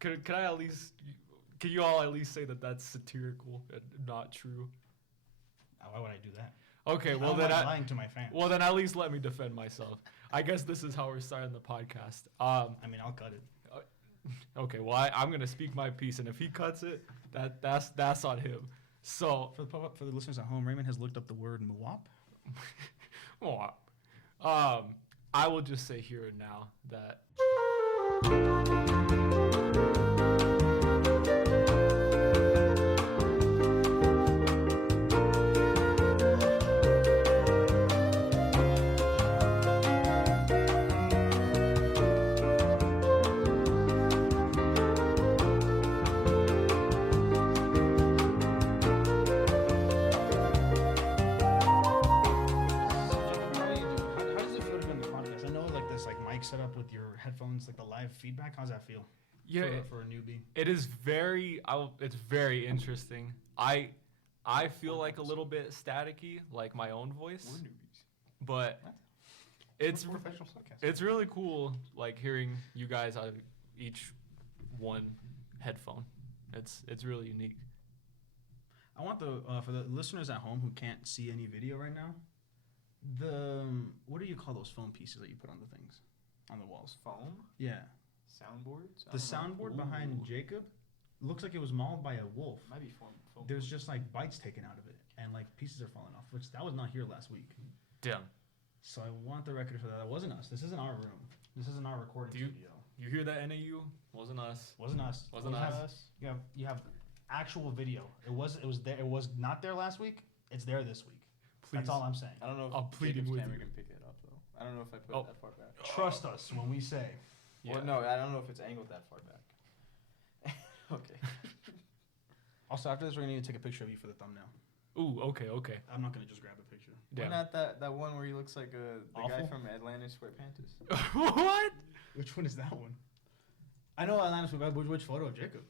Could I at least? Can you all at least say that that's satirical and not true? Why would I do that? Okay, well then I'm lying to my fans. Well, then at least let me defend myself. I guess this is how we're starting the podcast. I mean, I'll cut it. Okay, well, I'm gonna speak my piece, and if he cuts it, that's on him. So for the listeners at home, Raymond has looked up the word muwap. I will just say here and now that. Set up with your headphones, like the live feedback. How's that feel? Yeah, for a newbie, it's very interesting. I feel like a little bit staticky, like my own voice. We're newbies, but it's really cool, like hearing you guys out of each one headphone. It's really unique. I want for the listeners at home who can't see any video right now, what do you call those foam pieces that you put on the things? On the walls. Foam? Yeah. Soundboards? The soundboard behind Jacob looks like it was mauled by a wolf. Might be foam. There's just like bites taken out of it, and like pieces are falling off, which that was not here last week. Damn. So I want the record for that. That wasn't us. This isn't our room. This isn't our recording studio. You hear that, NAU? Wasn't us. Wasn't us. Wasn't us. You have actual video. It was there. It was not there last week. It's there this week. Please. That's all I'm saying. I don't know if Jacob's camera can pick it up though. I don't know if I put it that far back. Trust us when we say. Yeah. Well, no, I don't know if it's angled that far back. Okay. Also, after this, we're gonna need to take a picture of you for the thumbnail. Ooh, okay. I'm not gonna just grab a picture. Why not that one where he looks like the guy from Atlantis Sweat Panthers? What? Which one is that one? I know Atlantis Sweat Panthers. Which photo of Jacob?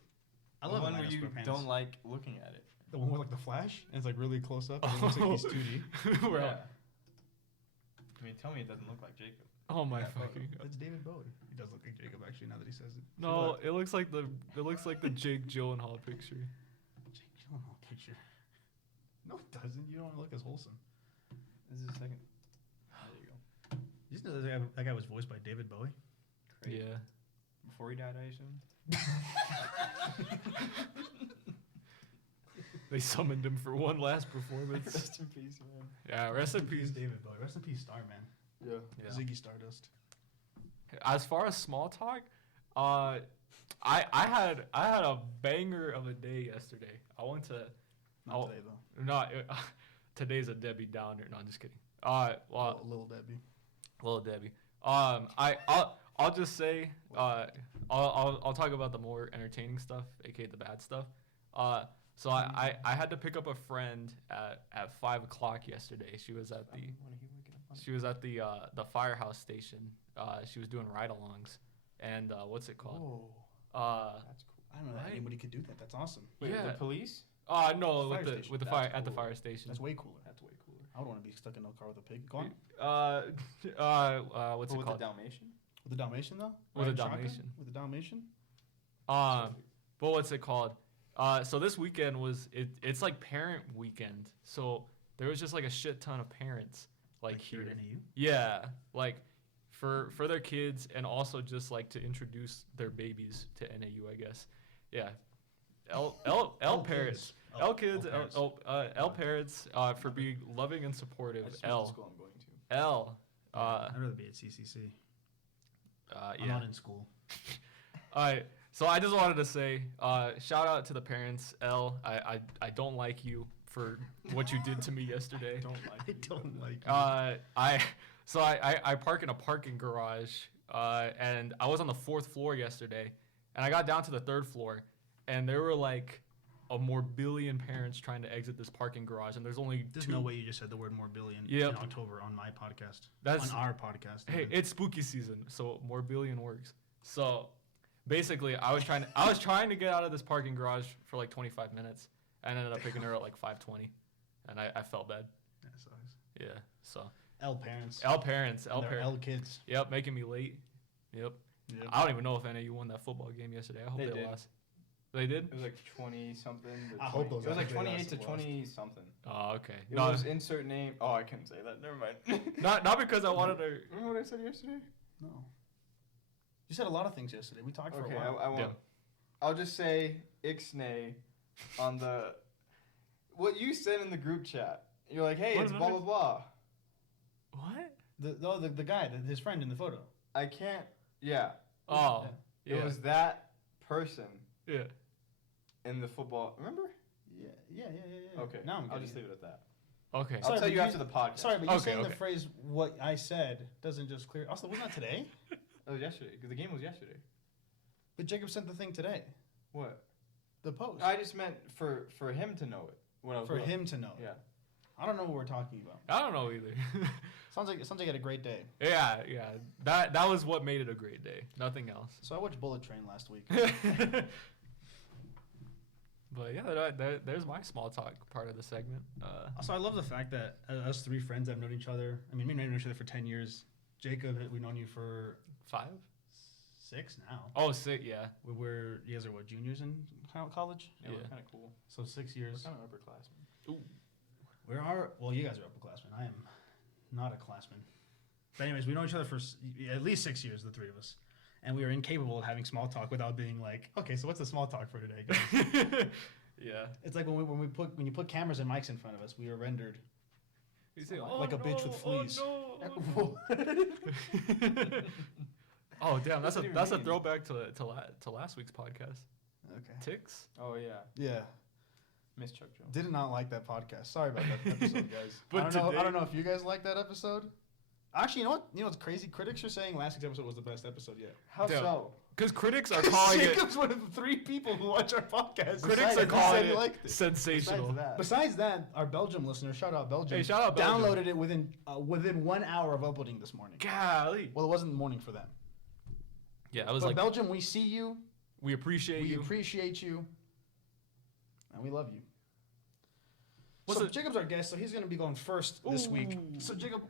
I love one where you don't like looking at it. The one with like the flash and it's like really close up. And it looks like he's 2D. Yeah. I mean, tell me it doesn't look like Jacob. Oh my fucking God. It's David Bowie. He does look like Jacob actually. Now that he says it. No, it looks like the Jake Gyllenhaal picture. Jake Gyllenhaal picture. No, it doesn't. You don't look as wholesome. This is a second. There you go. You know that guy was voiced by David Bowie? Great. Yeah. Before he died, I assume. They summoned him for one last performance. Rest in peace, man. Yeah, rest in peace, David Bowie. Rest in peace, Starman. Yeah. Ziggy Stardust. As far as small talk, I had a banger of a day yesterday. I went to. Not today though. Not today's a Debbie Downer. No, I'm just kidding. Little Debbie. Little Debbie. I'll just say I'll talk about the more entertaining stuff, aka the bad stuff. So I had to pick up a friend at 5 o'clock yesterday. She was at the firehouse station. She was doing ride-alongs, and what's it called? Oh, that's cool. I don't know that anybody could do that. That's awesome. Wait, the police? No, with the fire at the fire station. That's way cooler. I would want to be stuck in a car with a pig. Go on. What's it called? With the Dalmatian? With the Dalmatian though? With a Dalmatian. With the Dalmatian? But what's it called? So this weekend it's like parent weekend. So there was just like a shit ton of parents like here. At NAU? Yeah, like for their kids and also just like to introduce their babies to NAU, I guess. Yeah. L parents. L kids. L parents for being loving and supportive. L. The school I'm going to. L. I'd rather be at CCC. I'm not in school. All right. So I just wanted to say, shout out to the parents. L, I don't like you for what you did to me yesterday. I don't like you. I park in a parking garage, and I was on the 4th floor yesterday, and I got down to the 3rd floor, and there were like a more billion parents trying to exit this parking garage, and there's no way you just said the word more billion in October on my podcast. On our podcast. Hey, it's spooky season, so more billion works. So basically, I was trying to get out of this parking garage for like 25 minutes, and ended up picking her at like 5:20, and I felt bad. That sucks. Yeah. So L parents. L kids. Yep, making me late. Yep. Yeah. I don't even know if NAU won that football game yesterday. I hope They they did. lost. They did? It was like 20 something. I hope those It was like guys 28 to lost. 20 something. Oh, okay. It No, was insert name. Oh, I couldn't say that. Never mind. not because I wanted to. Remember what I said yesterday? No. You said a lot of things yesterday. We talked for Okay, a while. I won't. Yeah. I'll just say Ixnay on the what you said in the group chat. You're like, hey, What it's did blah I- blah blah. What? The guy, his friend in the photo. I can't. Yeah. Oh, yeah. It was that person Yeah. in the football. Remember? Yeah. Okay. Now I'll I'm just getting leave it at that. Okay. Sorry, I'll tell but you you- after the podcast. Sorry, but you Okay, saying okay. the phrase "what I said" doesn't just clear. Also, wasn't that today? That was yesterday because the game was yesterday. But Jacob sent the thing today. What? The post. I just meant for him to know it. When I was For with him to know. Yeah. I don't know what we're talking about. I don't know either. Sounds like you had a great day. yeah. That was what made it a great day. Nothing else. So I watched Bullet Train last week. But yeah, there's my small talk part of the segment. Also, I love the fact that us three friends have known each other. I mean, we've known each other for 10 years. Jacob, we've known you for 5? 6 now. Oh, 6. Yeah. You guys are what, juniors in college? Yeah, Yeah. we're kind of cool. So 6 We're years. kind of upperclassmen. Well, you guys are upperclassmen. I am not a classman. But anyways, we know each other for at least 6 years, the three of us. And we are incapable of having small talk without being like, okay, so what's the small talk for today, guys? Yeah. It's like when you put cameras and mics in front of us, we are rendered You say, like a bitch with fleas. Oh, no. Oh damn, What that's do you a mean? throwback to last week's podcast. Okay. Ticks. Oh yeah, Yeah. Miss Chuck Jones. Did not like that podcast. Sorry about that episode, guys. But I today- don't know if you guys like that episode. Actually, you know what's crazy? Critics are saying last week's episode was the best episode yet. How Damn. so? Because critics are calling it. Jacob's one of the 3 people who watch our podcast. Critics Besides are that, calling said he it liked it. sensational. Besides that, our Belgium listener, shout out Belgium, Hey, shout out Belgium. downloaded it within 1 hour of uploading this morning. Golly. Well, it wasn't the morning for them. Yeah, I was But like, Belgium, we see you, we appreciate we you. appreciate you, and we love you. What's So it- Jacob's our guest, so he's going to be going first this week. Ooh. So Jacob,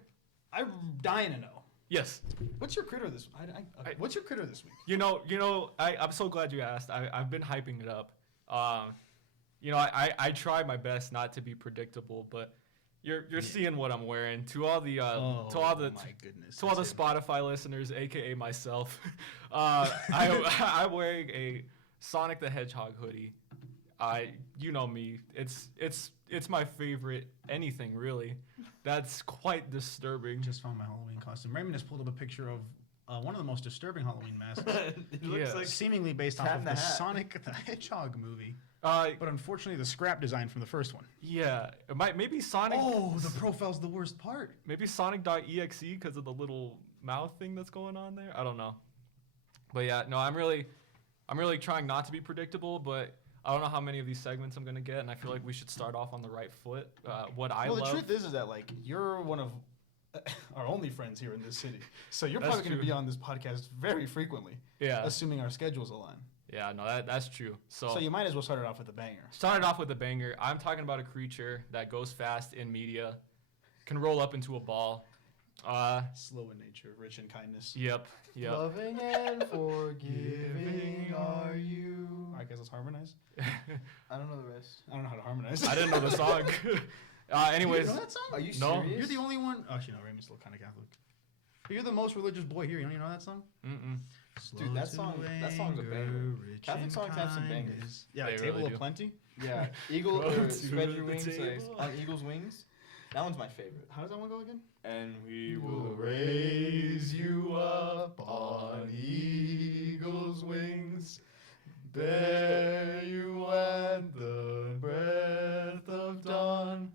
I'm dying to know. Yes. What's your critter this? What's your critter this week? You know, I'm so glad you asked. I've been hyping it up. I try my best not to be predictable, but you're seeing what I'm wearing. To all the my goodness! to all the That's him. Spotify listeners, aka myself, I'm wearing a Sonic the Hedgehog hoodie. You know me. It's my favorite anything really. That's quite disturbing. Just found my Halloween costume. Raymond has pulled up a picture of one of the most disturbing Halloween masks, It looks Yeah. like seemingly based off Cat of in the the Hat. Sonic the Hedgehog movie, Uh, but unfortunately the scrap design from the first one. yeah. Maybe Sonic. Oh, the profile's the worst part. Maybe Sonic.exe because of the little mouth thing that's going on there. I don't know. But yeah, no, I'm really trying not to be predictable, but I don't know how many of these segments I'm gonna get, and I feel like we should start off on the right foot. What I Well, love. the truth is that like you're one of our only friends here in this city, so you're That's probably going to true. be on this podcast very frequently, Yeah. assuming our schedules align. Yeah. No, that's true. So you might as well start it off with a banger. Started off with a banger. I'm talking about a creature that goes fast in media, can roll up into a ball. Slow in nature, rich in kindness. Yep. loving and forgiving are you. All right, guys, let's harmonize. I don't know the rest. I don't know how to harmonize. I didn't know the song. Anyways, You know that song? Are you No. serious? You're the only one. Actually, no, Raymond's still kind of Catholic. But you're the most religious boy here. You don't even know that song? mm-mm. Dude, that song's a banger. Catholic songs have some bangers. Yeah, They Table really of do. Plenty. Yeah, Eagle Go or to spread your the wings table. on eagle's wings. That one's my favorite. How does that one go again? And we will raise you up on eagle's wings, bear you at the breath of dawn,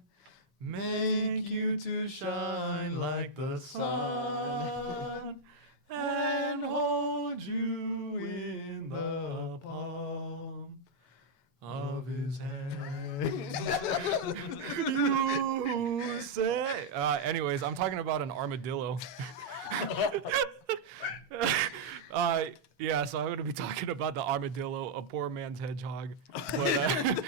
make you to shine like the sun, and hold you in the palm of his hand. You say. Anyways, I'm talking about an armadillo. Yeah, so I'm going to be talking about the armadillo, a poor man's hedgehog. But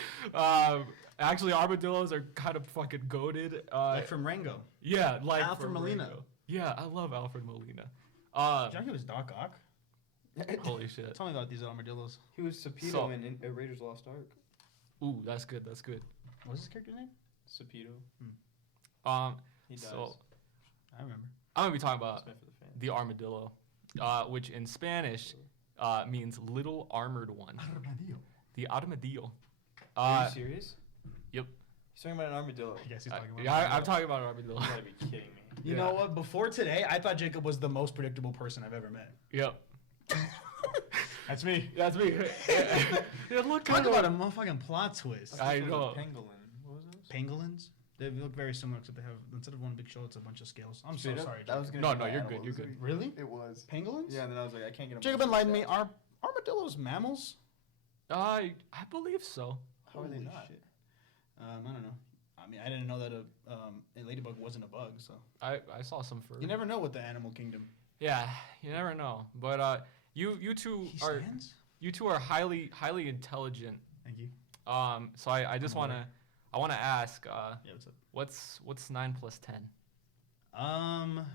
actually, armadillos are kind of fucking goated. Like from Rango. Yeah, like Alfred from Molina. Ringo. Yeah, I love Alfred Molina. Did you know he was Doc Ock? Holy shit. Tell me about these armadillos. He was Sapido So- in Raiders Lost Ark. Ooh, that's good. That's good. What's his character name? Sapido. He dies. So I remember. I'm gonna be talking about It's meant for the fans. the armadillo, which in Spanish means little armored one. Armadillo. The armadillo. Are you serious? Yep. He's talking about an armadillo. I guess he's talking about. Yeah, I'm talking about an armadillo. You gotta be kidding me. You know what? Before today, I thought Jacob was the most predictable person I've ever met. Yep. That's me. That's me. Yeah, look Talk at about a him. motherfucking plot twist. I This was know. a pangolin. What was this? Pangolins. They look very similar, except they have instead of one big shell, it's a bunch of scales. I'm so Straight up, sorry. That was Jacob. gonna No, be no, my you're animal. good, you're good. Really? It was. Pangolins? Yeah, and then I was like, I can't get. Jacob enlightened me. Are armadillos mammals? I believe so. How are they Holy not? shit. I don't know. I mean, I didn't know that a ladybug wasn't a bug. So I saw some fur. you never know with the animal kingdom. Yeah, you never know. But you two He are stands. highly intelligent. Thank you. So I just I'm wanna ask Yeah, what's up? what's 9 plus 10? 9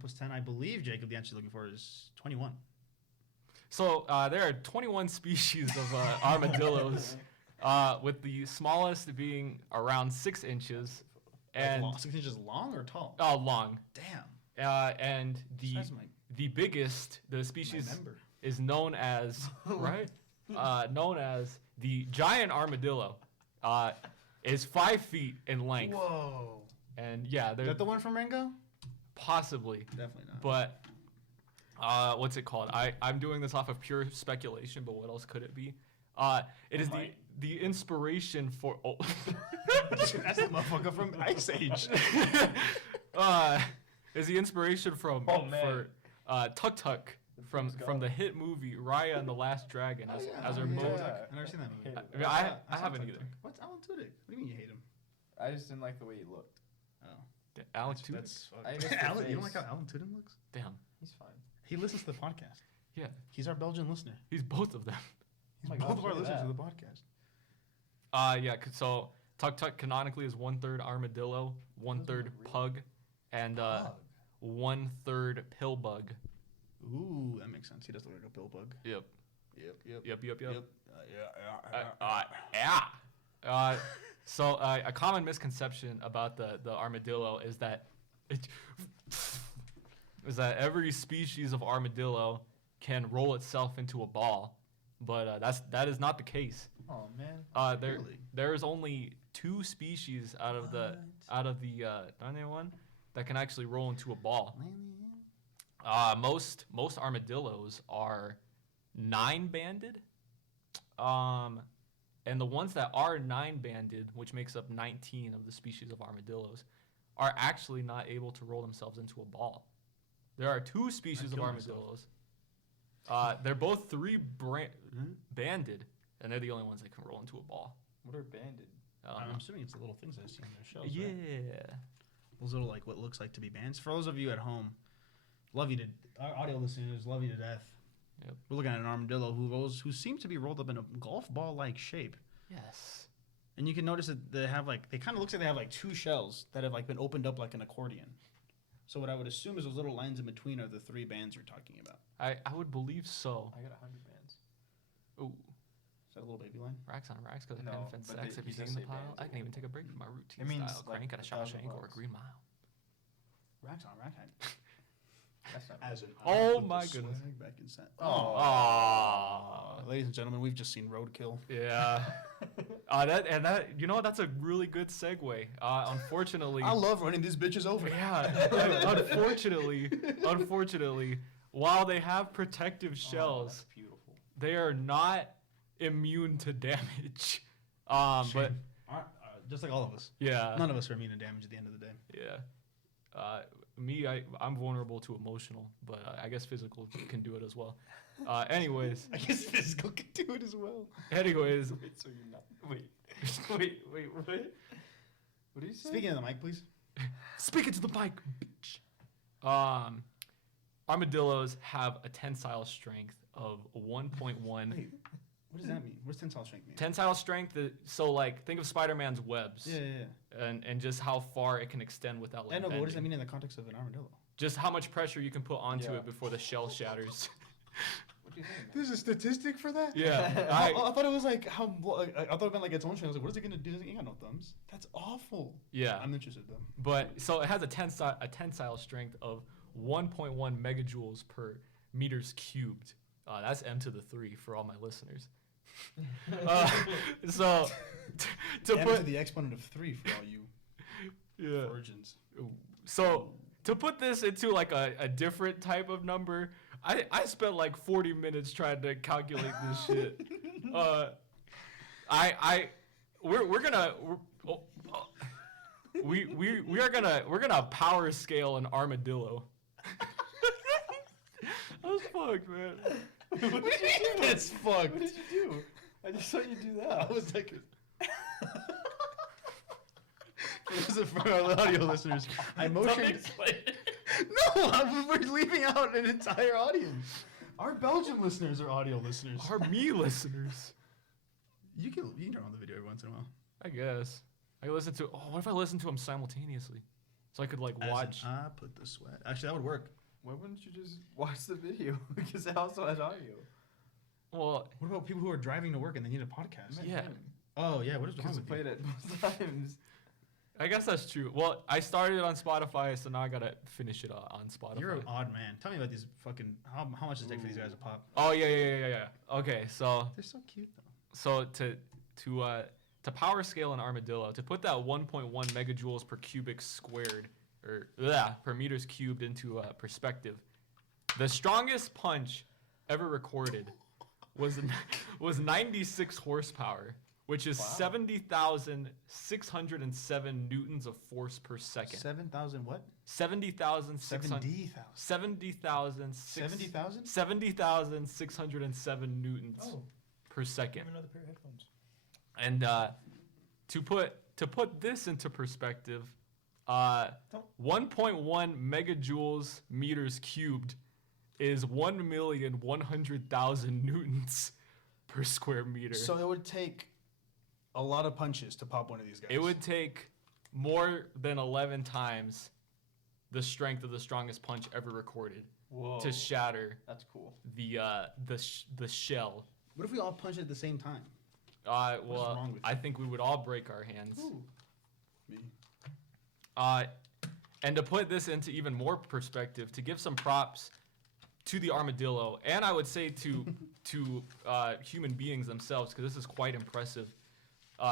plus 10. I believe Jacob. The answer you're looking for is 21. So there are 21 species of armadillos, with the smallest being around 6 inches, and 6 inches long or tall? long. Damn. And Size of the biggest, the my species member. is known as known as the giant armadillo. Is 5 feet in length, Whoa. and yeah, Is they're that the one from Rango? possibly. Definitely not. But what's it called? I'm doing this off of pure speculation, but what else could it be? It is the inspiration for. Oh. That's the motherfucker from Ice Age. Is the inspiration from for Tuk Tuk from the hit movie Raya and the Last Dragon as her boat. I've never seen that movie. Okay. I haven't either. What's Alan Tudyk? What do you mean you hate him? I just didn't like the way he looked. Oh, Alex Tudyk. That's I fucking. missed the Alan, you don't like face. how Alan Tudyk looks? Damn, He's fine. He listens to the podcast. yeah, He's our Belgian listener. he's both of them. He's my both gosh, of our look at listeners that. to the podcast. Yeah. So Tuk Tuk canonically is 1/3 armadillo, 1/3 real. pug, and Pug. 1/3 pill bug. Ooh, that makes sense. He does look like a pill bug. Yep. Yep. Yep. Yeah. Yeah. So a common misconception about the armadillo is that every species of armadillo can roll itself into a ball, but that is not the case. Oh man. Really? There is only 2 species out of the Dann one that can actually roll into a ball. Most armadillos are 9-banded. And the ones that are 9-banded, which makes up 19 of the species of armadillos, are actually not able to roll themselves into a ball. There are 2 species of kill myself. armadillos. They're both 3-banded, and they're the only ones that can roll into a ball. What are banded? I'm assuming it's the little things I see on their shells. Yeah. Right? Those little like what looks like to be bands. For those of you at home, our audio listeners love you to death. Yep. We're looking at an armadillo who seems to be rolled up in a golf ball like shape. Yes. And you can notice that they kind of looks like they have like 2 shells that have like been opened up like an accordion. So what I would assume is those little lines in between are the 3 bands you're talking about. I would believe so. I got 100 bands. Ooh. Is that a little baby line? Racks on racks because No, I can fence but sex. they- If you he take does the say pile, bands, I it can even means- take a break from my routine It means, style. like, Crank at a Shawshank or a $1,000. Green Mile. Racks on rack height. That's not. As an Oh my goodness. Back in set. Oh. Ladies and gentlemen, we've just seen Roadkill. Yeah. That's a really good segue. Unfortunately. I love running these bitches over. Yeah. Unfortunately, while they have protective That's shells, beautiful. they are not immune to damage. But Just like all of us. yeah. None of us are immune to damage at the end of the day. Yeah. I'm vulnerable to emotional, but I guess physical can do it as well. Anyways. I guess physical can do it as well. Anyways. Wait, so you're not. Wait, what? What do you say? Speaking of the mic, please. Speaking to the mic, bitch. Armadillos have a tensile strength of 1.1. Wait, what does that mean? What does tensile strength mean? Tensile strength, so like think of Spider-Man's webs. Yeah. And just how far it can extend without like I know, but what does that bending. mean in the context of an armadillo? Just how much pressure you can put onto Yeah. it before the shell shatters. you saying? There's a statistic for that? Yeah. I thought it was like how. I thought it meant like its own channel. I was like, what is it gonna do? It ain't got no thumbs. That's awful. Yeah. I'm interested though. But so it has a tensile strength of 1.1 megajoules per meters cubed. That's m to the 3 for all my listeners. So to M put to the exponent of 3 for all you virgins. So to put this into like a different type of number, I spent like 40 minutes trying to calculate this shit. We're gonna power scale an armadillo. That was fucked, man. What do you mean that's fucked? What did you do? I just saw you do that. I was like, for our audio listeners, I motioned. No, we're leaving out an entire audience. Our Belgian listeners are audio listeners. Our me listeners. You can turn on the video every once in a while. I guess. I could listen to. Oh, what if I listen to them simultaneously? So I could like watch. I put the sweat. Actually, that would work. Why wouldn't you just watch the video? Because it also has audio. Well, What about people who are driving to work and they need a podcast? yeah. Oh yeah, what is wrong Because I with played you? it both times. I guess that's true. Well, I started it on Spotify, so now I gotta finish it on Spotify. You're an odd man. Tell me about these fucking. How much does it take for these guys to pop? Oh yeah. Okay, so They're so cute though. to power scale an armadillo, to put that 1.1 megajoules per cubic squared per meters cubed into perspective, the strongest punch ever recorded was 96 horsepower, which is 70,607 newtons of force per second. 7,000 what? 70,600. 70,000. 70,000? 70,000? 70,607 newtons per second. Give me another pair of headphones. And to put this into perspective, 1.1 megajoules meters cubed is 1,100,000 newtons per square meter. So it would take a lot of punches to pop one of these guys. It would take more than 11 times the strength of the strongest punch ever recorded to shatter That's cool. the shell. What if we all punch at the same time? Well, wrong with I you? think we would all break our hands. Ooh. Me. And to put this into even more perspective, to give some props to the armadillo, and I would say to human beings themselves, because this is quite impressive.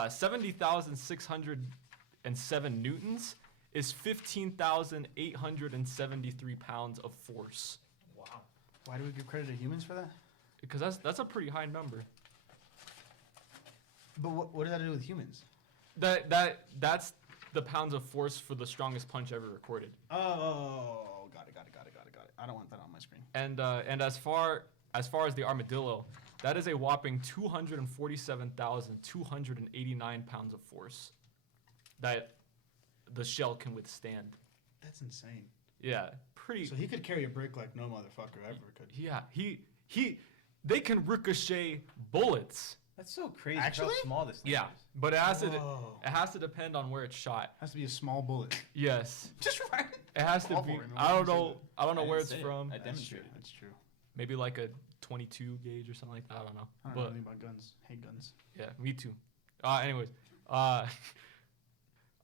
70,607 newtons is 15,873 pounds of force. Wow. Why do we give credit to humans for that? Because that's a pretty high number. But what does that do with humans? That's the pounds of force for the strongest punch ever recorded. Oh, got it. I don't want that on my screen. And as far as the armadillo, that is a whopping 247,289 pounds of force that the shell can withstand. That's insane. Yeah, pretty. So he could carry a brick like no motherfucker ever could. Yeah, they can ricochet bullets. That's so crazy Actually? how small this thing Yeah, is. but it has Whoa. to depend on where it's shot. Has to be a small bullet. Yes, Just right. it has to Call be. for it, man. I don't Why know. I don't know I where didn't it's say it. from. I That's true. demonstrated. That's true. Maybe like a 22 gauge or something like that. I don't know. I don't know anything about guns. Hate guns. Yeah, me too. Anyways,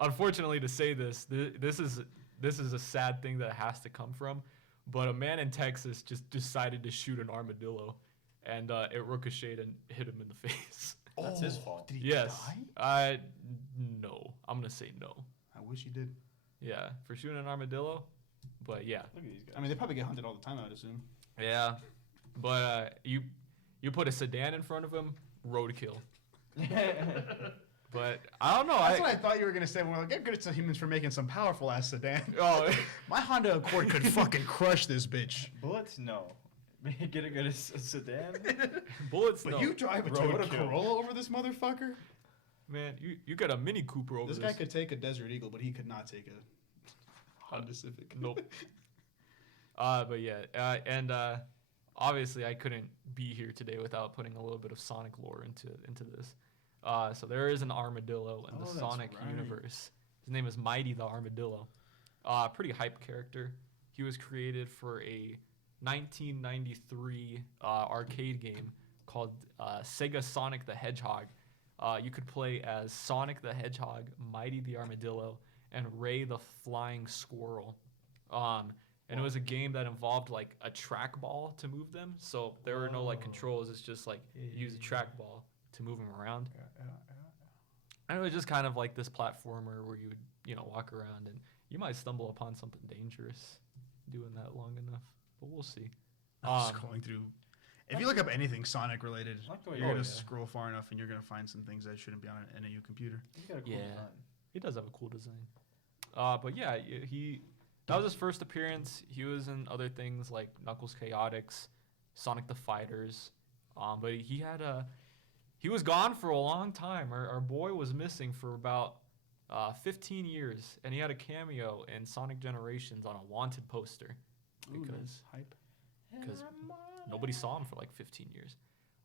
unfortunately to say this, this is a sad thing that it has to come from, but a man in Texas just decided to shoot an armadillo, and it ricocheted and hit him in the face. That's his fault. Did he Yes. die? No. I'm gonna say no. I wish he did. Yeah, for shooting an armadillo, but yeah. Look at these guys. I mean, they probably get hunted all the time, I would assume. Yeah, but you put a sedan in front of him, roadkill. But I don't know. That's what I thought you were gonna say. When we're like, get good to humans for making some powerful ass sedan. Oh, My Honda Accord could fucking crush this bitch. Bullets? No. Get a good sedan? bullets. But No. you drive a Toyota Roadkill. Corolla over this motherfucker? Man, you got a Mini Cooper over This this. guy could take a Desert Eagle, but he could not take a Honda Civic. Nope. But yeah, and obviously I couldn't be here today without putting a little bit of Sonic lore into this. So there is an armadillo in Oh, the that's Sonic right. universe. His name is Mighty the Armadillo. Pretty hype character. He was created for a 1993 arcade game called Sega Sonic the Hedgehog. You could play as Sonic the Hedgehog, Mighty the Armadillo, and Ray the Flying Squirrel. And it was a game that involved like a trackball to move them. So there were no like controls. It's just like use a trackball to move them around. And it was just kind of like this platformer where you would, walk around and you might stumble upon something dangerous doing that long enough. But we'll see. Scrolling through. If you look up anything Sonic related, Like you're going to scroll far enough and you're going to find some things that shouldn't be on an NAU computer. He's got a cool design. He does have a cool design. But yeah, that was his first appearance. He was in other things like Knuckles Chaotix, Sonic the Fighters. But he was gone for a long time. Our boy was missing for about 15 years, and he had a cameo in Sonic Generations on a Wanted poster because nobody saw him for like 15 years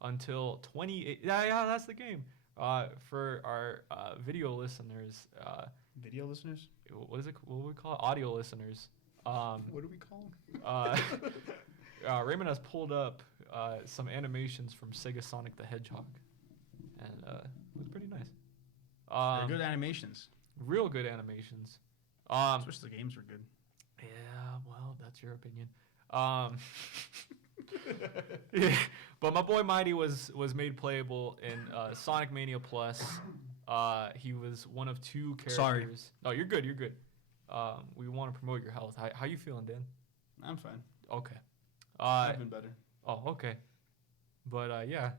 until 28. Yeah, that's the game. For our video listeners. Video listeners? What is it? What do we call it? Audio listeners. What do we call them? Raymond has pulled up some animations from Sega Sonic the Hedgehog, and it was pretty nice. They're good animations. Real good animations. Especially the games were good. Yeah, well, that's your opinion. Yeah, but my boy Mighty was made playable in Sonic Mania Plus. He was one of 2 characters. Sorry. No, you're good. You're good. We want to promote your health. How you feeling, Dan? I'm fine. Okay. I've been better. Oh, okay. But yeah,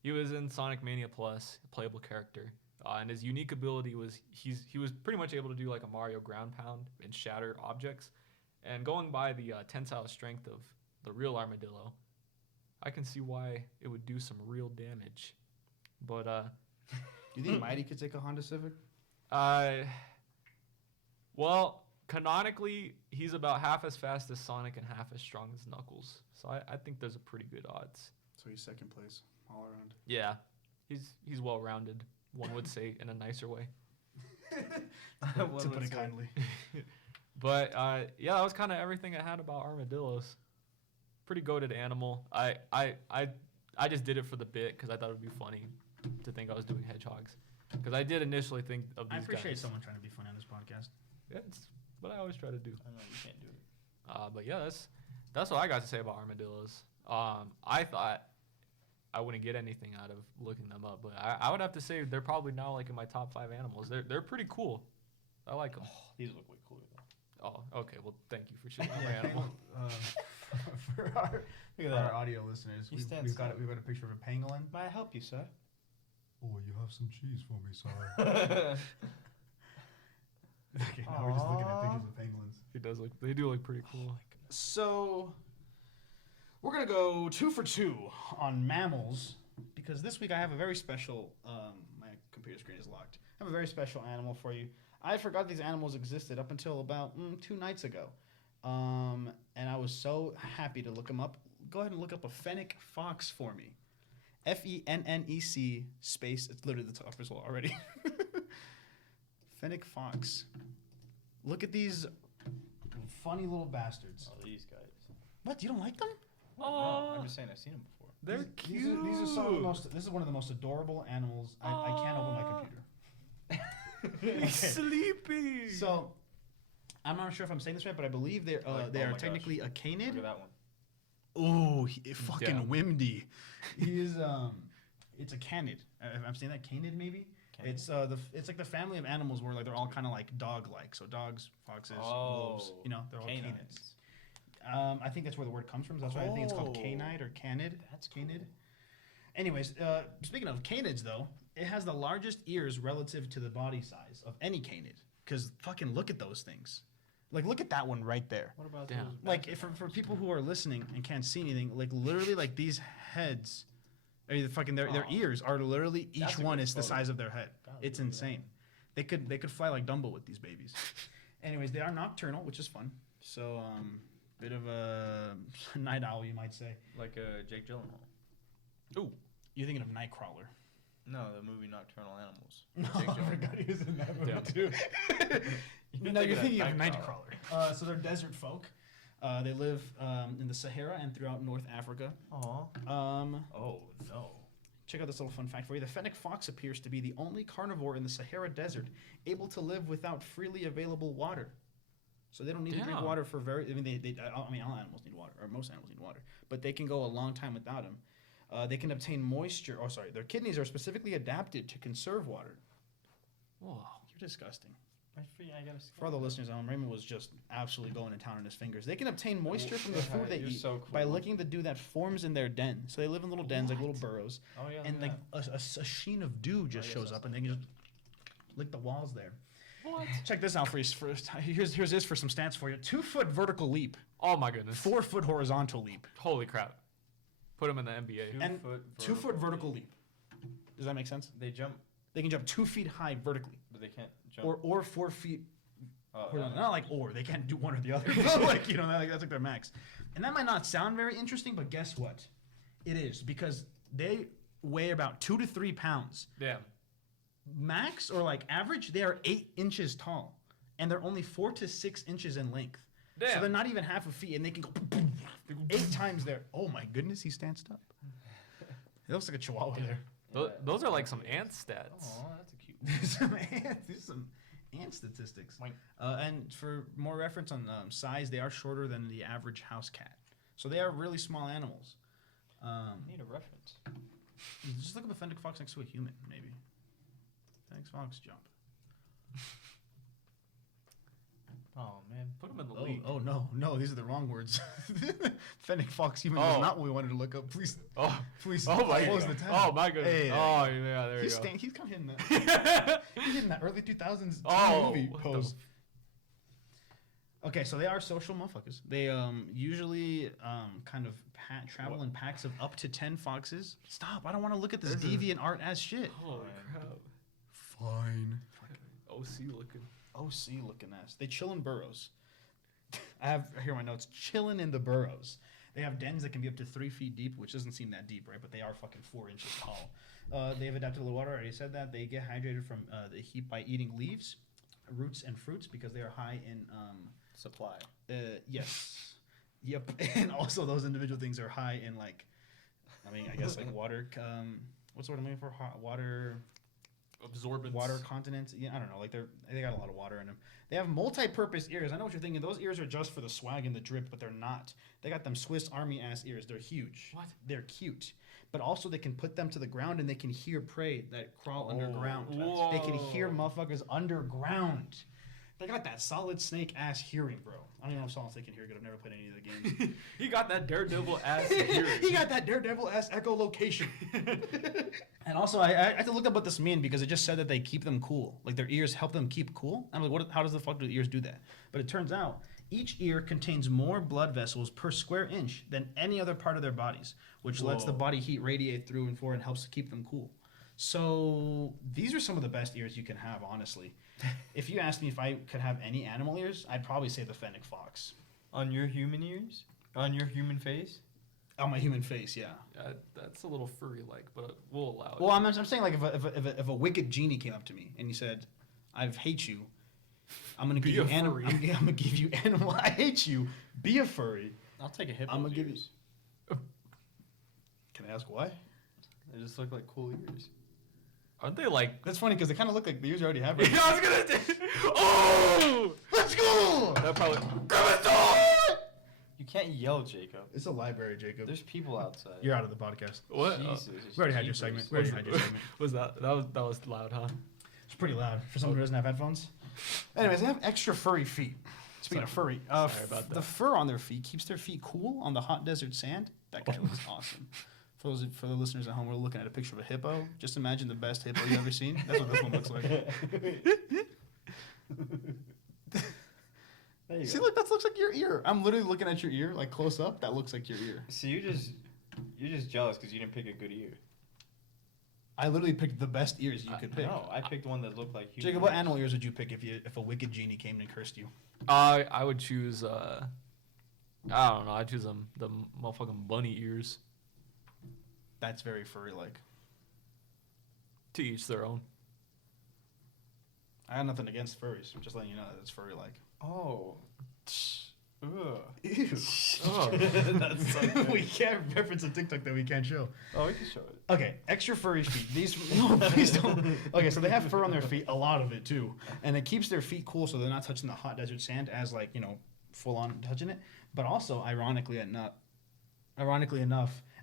he was in Sonic Mania Plus, a playable character. And his unique ability was he was pretty much able to do like a Mario ground pound and shatter objects. And going by the tensile strength of the real Armadillo, I can see why it would do some real damage. But do you think Mighty could take a Honda Civic? Well, canonically, he's about half as fast as Sonic and half as strong as Knuckles. So I think there's a pretty good odds. So he's second place all around. Yeah, he's well rounded. One would say in a nicer way. To put it kindly. But yeah, that was kind of everything I had about armadillos. Pretty goated animal. I just did it for the bit because I thought it would be funny to think I was doing hedgehogs. Because I did initially think of these guys. I appreciate someone trying to be funny on this podcast. Yeah, it's what I always try to do. I know you can't do it. But yeah, that's what I got to say about armadillos. I thought I wouldn't get anything out of looking them up, but I would have to say they're probably now like in my top 5 animals. They're pretty cool. I like them. Oh, these look way cooler though. Oh, okay. Well, thank you for shooting my animal. For our audio listeners, we've got a picture of a pangolin. May I help you, sir? Oh, you have some cheese for me, sir. Okay, now we're just looking at pictures of pangolins. They do look pretty cool. So, we're going to go 2 for 2 on mammals, because this week I have a very special, my computer screen is locked. I have a very special animal for you. I forgot these animals existed up until about 2 nights ago. And I was so happy to look them up. Go ahead and look up a fennec fox for me. FENNEC space, it's literally the top as well already. Fennec fox. Look at these funny little bastards. Oh, these guys. What, you don't like them? Oh, no, I'm just saying I've seen them before. They're cute. These are some of the most, this is one of the most adorable animals. I can't open my computer. He's sleepy. So, I'm not sure if I'm saying this right, but I believe they are technically a canid. Look at that one. Oh, fucking Yeah. Wimdy. He is it's a canid. I'm saying that canid maybe. Canid? It's like the family of animals where like they're all kind of like dog-like. So dogs, foxes, wolves. You know, they're all canids. I think that's where the word comes from. So that's why I think it's called canide or canid. That's canid. Anyways, speaking of canids though, it has the largest ears relative to the body size of any canid. Because fucking look at those things. Like, look at that one right there. What about Damn. those? Like, if for people who are listening and can't see anything, like, literally, like, these heads, I mean, their ears are literally, each That's a one good is the photo. size of their head. God, It's look at insane. They could fly like Dumbo with these babies. Anyways, they are nocturnal, which is fun. So, bit of a night owl, you might say. Like Jake Gyllenhaal. Ooh, you're thinking of Nightcrawler. No, the movie Nocturnal Animals. No, Jake I Gyllenhaal. forgot he was in that movie Yeah. too. You're No, you're thinking of Nightcrawler. Nightcrawler. So they're desert folk. They live in the Sahara and throughout North Africa. Aw. Oh, no. Check out this little fun fact for you. The fennec fox appears to be the only carnivore in the Sahara Desert able to live without freely available water. So they don't need to drink water for very... I mean, all animals need water, or most animals need water. But they can go a long time without them. They can obtain moisture... Oh, sorry. Their kidneys are specifically adapted to conserve water. Whoa. You're disgusting. I gotta For all the listeners at home, Raymond was just absolutely going to town on his fingers. They can obtain moisture from the food they eat by licking the dew that forms in their den. So they live in little dens, like little burrows. Oh, yeah. And like a sheen of dew just shows up, and they can just lick the walls there. What? Check this out for you first. Here's this for some stats for you. 2-foot vertical leap. Oh my goodness. 4-foot horizontal leap. Holy crap. Put him in the NBA. And 2-foot vertical leap. Does that make sense? They jump. They can jump 2 feet high vertically. But they can't jump. Or 4 feet. Oh, Not like or. They can't do one or the other. Like, you know, that's like their max. And that might not sound very interesting, but guess what? It is, because they weigh about 2 to 3 pounds. Damn. Max, or like average, they are 8 inches tall. And they're only 4 to 6 inches in length. Damn. So they're not even half a feet, and they can go 8 times there. Oh my goodness, he stands up. He looks like a chihuahua there. Those are like some ant stats. Oh, that's a cute. These are some ant statistics. And for more reference on size, they are shorter than the average house cat. So they are really small animals. Need a reference. Just look up a fennec fox next to a human, maybe. Fennec fox jump. Oh, man. Put him in the league. Oh, no, these are the wrong words. Fennec fox human was not what we wanted to look up. Please, please close the tab. Oh, my goodness. Hey, oh, yeah, there you go. He's kind of hitting that. He's hitting that early 2000s movie pose. Okay, so they are social motherfuckers. They usually kind of travel in packs of up to 10 foxes. Stop, I don't want to look at this deviant art-ass shit. Holy crap. Fine. OC looking. OC looking ass. They chill in burrows. I have here my notes. Chilling in the burrows. They have dens that can be up to 3 feet deep, which doesn't seem that deep, right? But they are fucking 4 inches tall. They have adapted to the water. I already said that. They get hydrated from the heat by eating leaves, roots, and fruits because they are high in supply. Yes. Yep. And also those individual things are high in like, I guess like water. What's the word I'm looking for? Hot water. Absorbance. Water continents. Yeah, I don't know. Like they got a lot of water in them. They have multi-purpose ears. I know what you're thinking. Those ears are just for the swag and the drip, but they're not. They got them Swiss Army ass ears. They're huge. What? They're cute. But also they can put them to the ground and they can hear prey that crawl underground. Whoa. They can hear motherfuckers underground. They got that solid snake ass hearing, bro. I don't even know if solid snake can hear good. I've never played any of the games. He got that daredevil ass hearing. He got that daredevil ass echolocation. And also, I had to look up what this means because it just said that they keep them cool. Like their ears help them keep cool. I'm like, how does the fuck do the ears do that? But it turns out each ear contains more blood vessels per square inch than any other part of their bodies, which lets the body heat radiate through and forward and helps to keep them cool. So these are some of the best ears you can have, honestly. If you asked me if I could have any animal ears, I'd probably say the fennec fox. On your human ears? On your human face? On my human face, yeah. That's a little furry-like, but we'll allow it. Well, I'm saying like if a wicked genie came up to me and he said, "I hate you. I'm gonna give you animal. I'm gonna give you animal. I hate you. Be a furry. I'll take a hippo's I'm gonna give ears. you." Can I ask why? They just look like cool ears. Aren't they like... That's funny because they kind of look like the ears you already have. Yeah, I was gonna... Oh! Let's go! That probably... You can't yell, Jacob. It's a library, Jacob. There's people outside. You're out of the podcast. What? Jesus, We already had your segment. We already had your segment. Was that was loud, huh? It's pretty loud for someone who doesn't have headphones. Anyways, they have extra furry feet. Speaking of furry, sorry about that. The fur on their feet keeps their feet cool on the hot desert sand. That guy looks awesome. For the listeners at home, we're looking at a picture of a hippo. Just imagine the best hippo you've ever seen. That's what this one looks like. See, look, that looks like your ear. I'm literally looking at your ear, like close up. That looks like your ear. So you're just jealous because you didn't pick a good ear. I literally picked the best ears you could pick. No, I picked one that looked like human. Jacob, what animal ears would you pick if a wicked genie came and cursed you? I would choose I don't know. I'd choose the motherfucking bunny ears. That's very furry-like. To each their own. I have nothing against furries. I'm just letting you know that it's furry-like. Oh. Ew. Oh. That's so good. We can't reference a TikTok that we can't show. Oh, we can show it. Okay, extra furry feet. These no, please don't. Okay, so they have fur on their feet, a lot of it too, and it keeps their feet cool, so they're not touching the hot desert sand as like full on touching it. But also, ironically enough,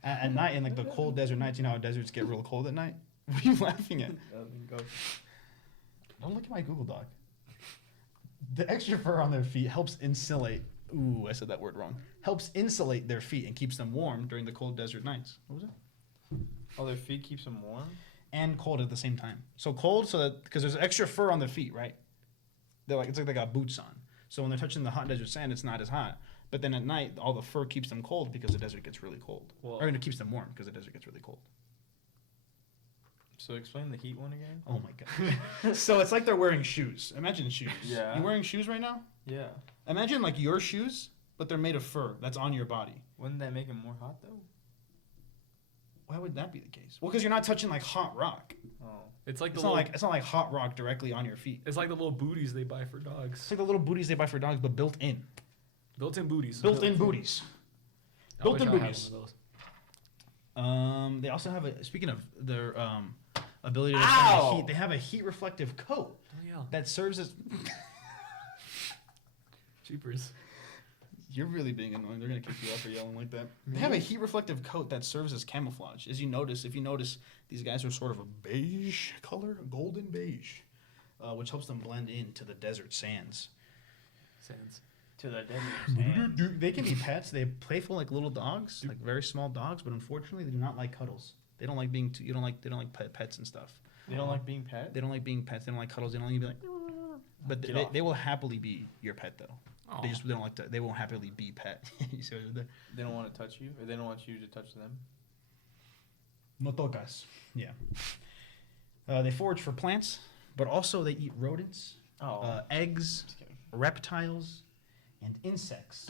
at night in like the cold desert nights, you know how deserts get real cold at night. What are you laughing at? Don't look at my Google Doc. The extra fur on their feet helps insulate. Ooh, I said that word wrong. Helps insulate their feet and keeps them warm during the cold desert nights. What was it? Oh, their feet keeps them warm? And cold at the same time. So cold, so that because there's extra fur on their feet, right? It's like they got boots on. So when they're touching the hot desert sand, it's not as hot. But then at night, all the fur keeps them cold because the desert gets really cold. Well, Or it keeps them warm because the desert gets really cold. So explain the heat one again. Oh my god. So it's like they're wearing shoes. Imagine shoes. Yeah. You wearing shoes right now? Yeah. Imagine like your shoes, but they're made of fur that's on your body. Wouldn't that make them more hot though? Why would that be the case? Well, because you're not touching like hot rock. Oh. it's like It's the not little, like it's not like hot rock directly on your feet. it's like the little booties they buy for It's dogs. like the little booties they buy for dogs, but built in. Built-in booties. Built-in booties. I wish built-in I had booties. one of those. They also have a. Speaking of their ability to Ow! have heat, they have a heat reflective coat Oh yeah. that serves as. Cheapers. You're really being annoying. They're gonna kick you out for yelling like that. They have a heat reflective coat that serves as camouflage. If you notice, these guys are sort of a beige color, a golden beige, which helps them blend into the desert sands. Sands. To the desert. They can be pets. They're playful like little dogs, like very small dogs. But unfortunately, they do not like cuddles. They don't like being. They don't like pets and stuff. They don't like being pet? They don't like being pets. They don't like cuddles. They don't like be like. But Get off. they will happily be your pet though. Aw. They don't like to. They won't happily be pet. You see what I did there? They don't want to touch you? Or they don't want you to touch them? No tocas. Yeah. They forage for plants, but also they eat rodents, eggs, Just kidding. reptiles, and insects.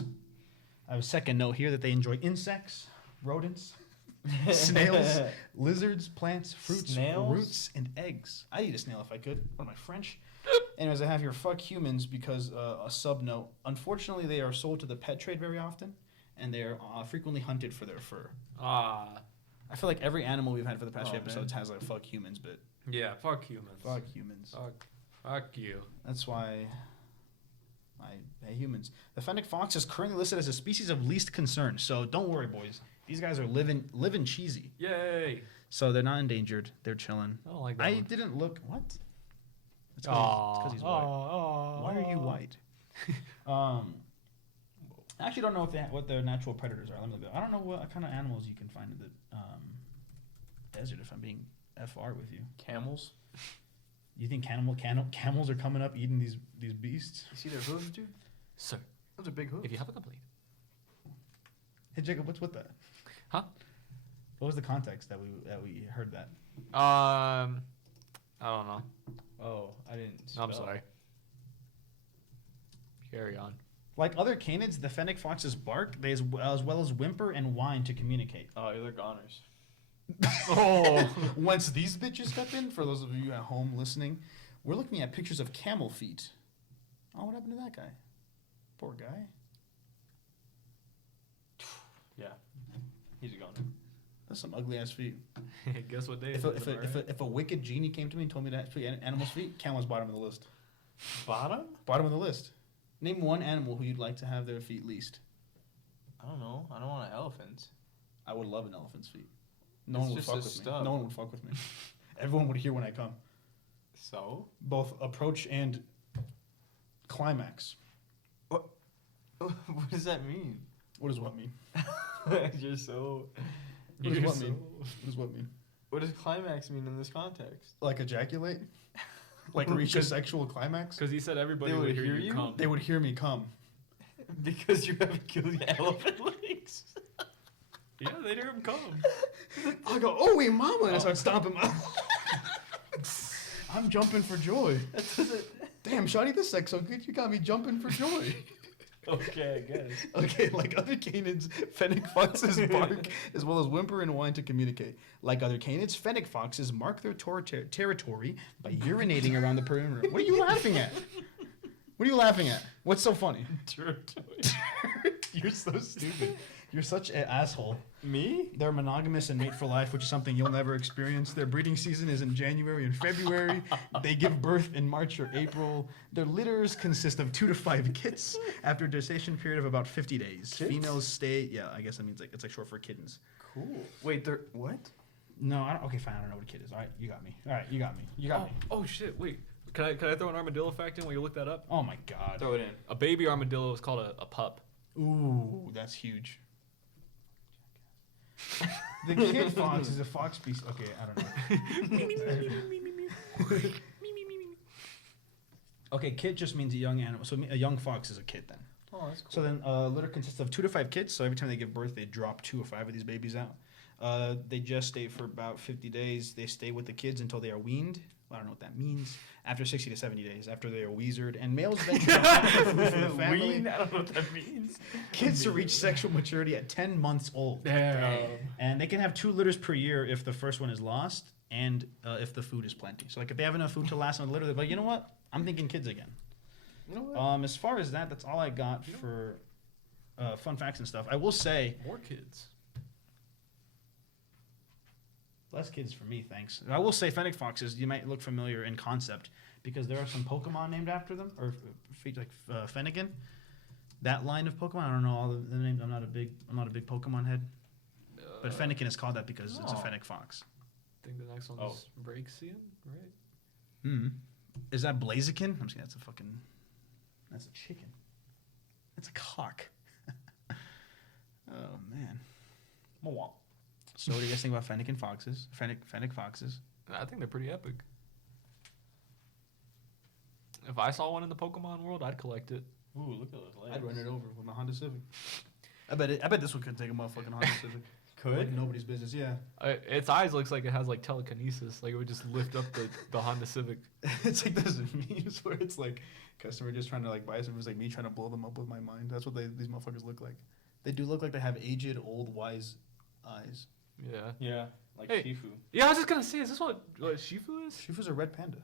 I have a second note here that they enjoy insects, rodents, snails, lizards, plants, fruits, Snails? roots, and eggs. I'd eat a snail if I could. What am I, French? Anyways, I have here fuck humans because a sub note. Unfortunately, they are sold to the pet trade very often, and they are frequently hunted for their fur. Ah. I feel like every animal we've had for the past few Oh, man. episodes has like fuck humans, but Yeah. Fuck humans. fuck humans. Fuck you. That's why I hate humans. The fennec fox is currently listed as a species of least concern, so don't worry, boys. These guys are living cheesy. Yay. So they're not endangered. They're chilling. I don't like that. I one. didn't look. What? It's Aw. because he's white. Why are you white? I actually don't know what their natural predators are. Let me look. I don't know what kind of animals you can find in the desert. If I'm being FR with you, Camels? you think camels are coming up eating these beasts? You see their hooves, dude? Sir, Those are big hooves. if you have a complaint. Hey Jacob, what's with that? Huh? What was the context that we heard that? I don't know. Oh, I didn't I'm spell. sorry. Carry on. Like other canids, the fennec foxes bark, they as well as whimper and whine to communicate. Oh, they're goners. Oh, once these bitches step in, for those of you at home listening, we're looking at pictures of camel feet. Oh, what happened to that guy? Poor guy. Yeah. He's a goner. That's some ugly ass feet. Guess what day? If a wicked genie came to me and told me to put animals' feet, camel's bottom of the list. Bottom? Bottom of the list. Name one animal who you'd like to have their feet least. I don't know. I don't want an elephant. I would love an elephant's feet. No It's one would just fuck a with me. stub. No one would fuck with me. Everyone would hear when I come. So? Both approach and climax. What does that mean? What does what mean? You're so... What does what mean? What does what mean? What does climax mean in this context? Like ejaculate? Like reach a sexual climax? Because he said everybody They would would hear hear you you? come. They would hear me come. Because you haven't killed the elephant legs. Yeah, they'd hear him come. I go, oh wait, mama, and I start stomping my. I'm jumping for joy. That doesn't... Damn, Shawty, this sex so good, you got me jumping for joy. Okay, I guess. Okay, like other canids, fennec foxes bark as well as whimper and whine to communicate. Like other canids, fennec foxes mark their territory by urinating around the perimeter. What are you laughing at? What are you laughing at? What's so funny? Territory. You're so stupid. You're such an asshole. Me? They're monogamous and mate for life, which is something you'll never experience. Their breeding season is in January and February. They give birth in March or April. Their litters consist of 2 to 5 kits after a gestation period of about 50 days. Kits? Females stay, yeah, I guess that means it's like short for kittens. Cool. Wait, they're what? No, I don't, okay, fine, I don't know what a kid is. All right, you got me. All right, you got me. You got me. Oh shit! Wait, can I throw an armadillo fact in while you look that up? Oh my god. Throw it in. A baby armadillo is called a pup. Ooh, that's huge. The kid fox is a fox species. Okay, I don't know. Okay, kid just means a young animal. So a young fox is a kid then. Oh, that's cool. So then litter consists of 2 to 5 kids. So every time they give birth, they drop 2 or 5 of these babies out. They gestate for about 50 days. They stay with the kids until they are weaned. I don't know what that means. After 60 to 70 days, after they are weasered, and males venture out for the family. Wean? I don't know what that means. Kids reach sexual maturity at 10 months old. Damn. And they can have 2 litters per year if the first one is lost and if the food is plenty. So like if they have enough food to last another litter, they're like, you know what? I'm thinking kids again. You know what? As far as that's all I got for fun facts and stuff. I will say More kids. less kids for me, thanks. I will say fennec foxes, you might look familiar in concept because there are some Pokemon named after them, or like Fennekin. That line of Pokemon, I don't know all the names. I'm not a big Pokemon head, but Fennekin is called that because it's a fennec fox. I think the next one is Braxian, right? Hmm. Is that Blaziken? I'm saying that's a chicken. That's a cock. Oh man. So what do you guys think about Fennekin foxes? Fennec foxes. I think they're pretty epic. If I saw one in the Pokemon world, I'd collect it. Ooh, look at those legs. I'd run it over with my Honda Civic. I bet this one could take a motherfucking Honda Civic. Could? Like nobody's business, yeah. Its eyes looks like it has like telekinesis. Like it would just lift up the Honda Civic. It's like those memes where it's like customer just trying to like buy something. It's like me trying to blow them up with my mind. That's what these motherfuckers look like. They do look like they have aged, old, wise eyes. Yeah. Yeah, like Hey. Shifu. Yeah, I was just gonna say, is this what Shifu is? Shifu's a red panda.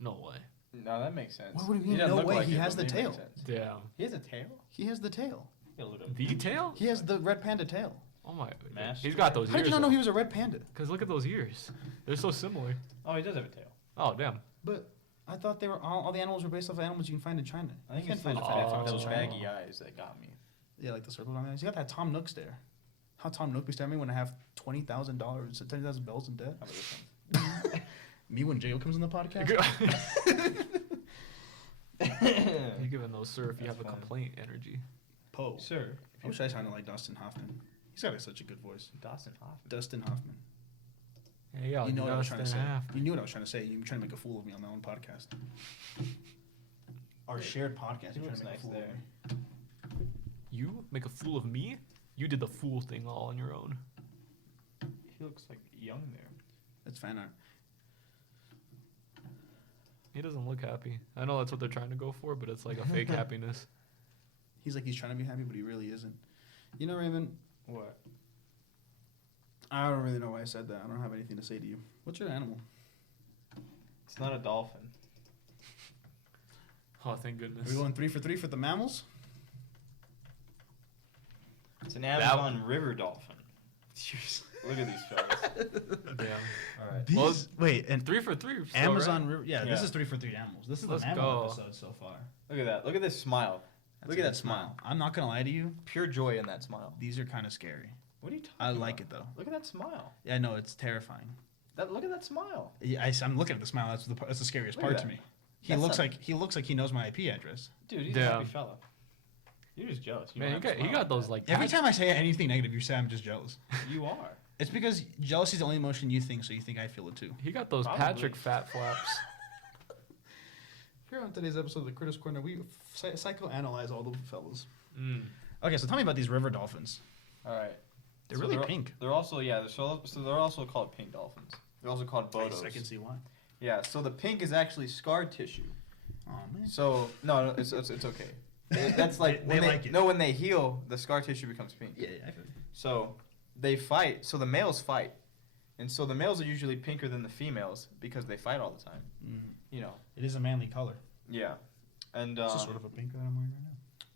No way. No, that makes sense. What do you He mean? doesn't No look way. like He it, has but the it makes tail. sense. Damn. He has a tail? He has the tail. Yeah, look at him. The tail? He has the red panda tail. Oh my. Master. He's got those How ears. did you not know he was a red panda? Because look at those ears. They're so similar. Oh, he does have a tail. Oh damn. But I thought they were all the animals were based off animals you can find in China. I think you it's can't those, find a fennec fox in those China. baggy eyes that got me. Yeah, like the circles on there. He's got that Tom Nook stare. How Tom Nook be staring at me when I have $20,000, $10,000 in debt? How about this one? Me when Jago comes on the podcast? You're giving those sir if you That's have a fine. complaint energy. Poe. Sir. I wish I sounded like Dustin Hoffman. He's got such a good voice. Dawson Hoffman. Dustin Hoffman. Hey, yo, You know what I was trying to say. half. You knew what I was trying to say. You were trying to make a fool of me on my own podcast. Our shared podcast. He You're looks trying to make nice a fool there. of me. You make a fool of me? You did the fool thing all on your own. He looks like young there. That's fan art. He doesn't look happy. I know that's what they're trying to go for, but it's like a fake happiness. He's like he's trying to be happy, but he really isn't. You know, Raymond, What? I don't really know why I said that. I don't have anything to say to you. What's your animal? It's not a dolphin. Oh, thank goodness. Are we going 3 for 3 for the mammals? It's an Amazon river dolphin. Look at these fellas. Yeah. All right. Well, wait, and 3 for 3. still, Amazon right? River. Yeah, this Yeah. is 3 for 3 animals. This is Let's the mammal go. episode so far. Look at that. Look at this smile. That's Look a at good that smile. I'm not gonna lie to you. Pure joy in that smile. These are kind of scary. What are you talking I about? like it though. Look at that smile. Yeah, I know it's terrifying. Look at that smile. Yeah, I'm looking at the smile. That's the scariest Look at part to that. me. He That's looks not- like he knows my IP address. Dude, he's a Yeah. happy fella. You're just jealous. You Man, don't he have a got smile those like like. Every time I say anything negative, you say I'm just jealous. that. You are. It's because jealousy is the only emotion you think, so you think I feel it too. He got those Probably. Patrick fat flaps. Here on today's episode of the Critters Corner, we psychoanalyze all the fellas. Mm. Okay, so tell me about these river dolphins. All right. They're So really pink. They're also so they're also called pink dolphins. They're also called bodos. I can see why. Yeah. So the pink is actually scar tissue. Oh man. So no, it's okay. That's like They when like it. No, when they heal, the scar tissue becomes pink. Yeah, I feel you. So they fight. So the males fight, and so the males are usually pinker than the females because they fight all the time. Mhm. You know. It is a manly color. Yeah. And It's just sort of a pink that I'm wearing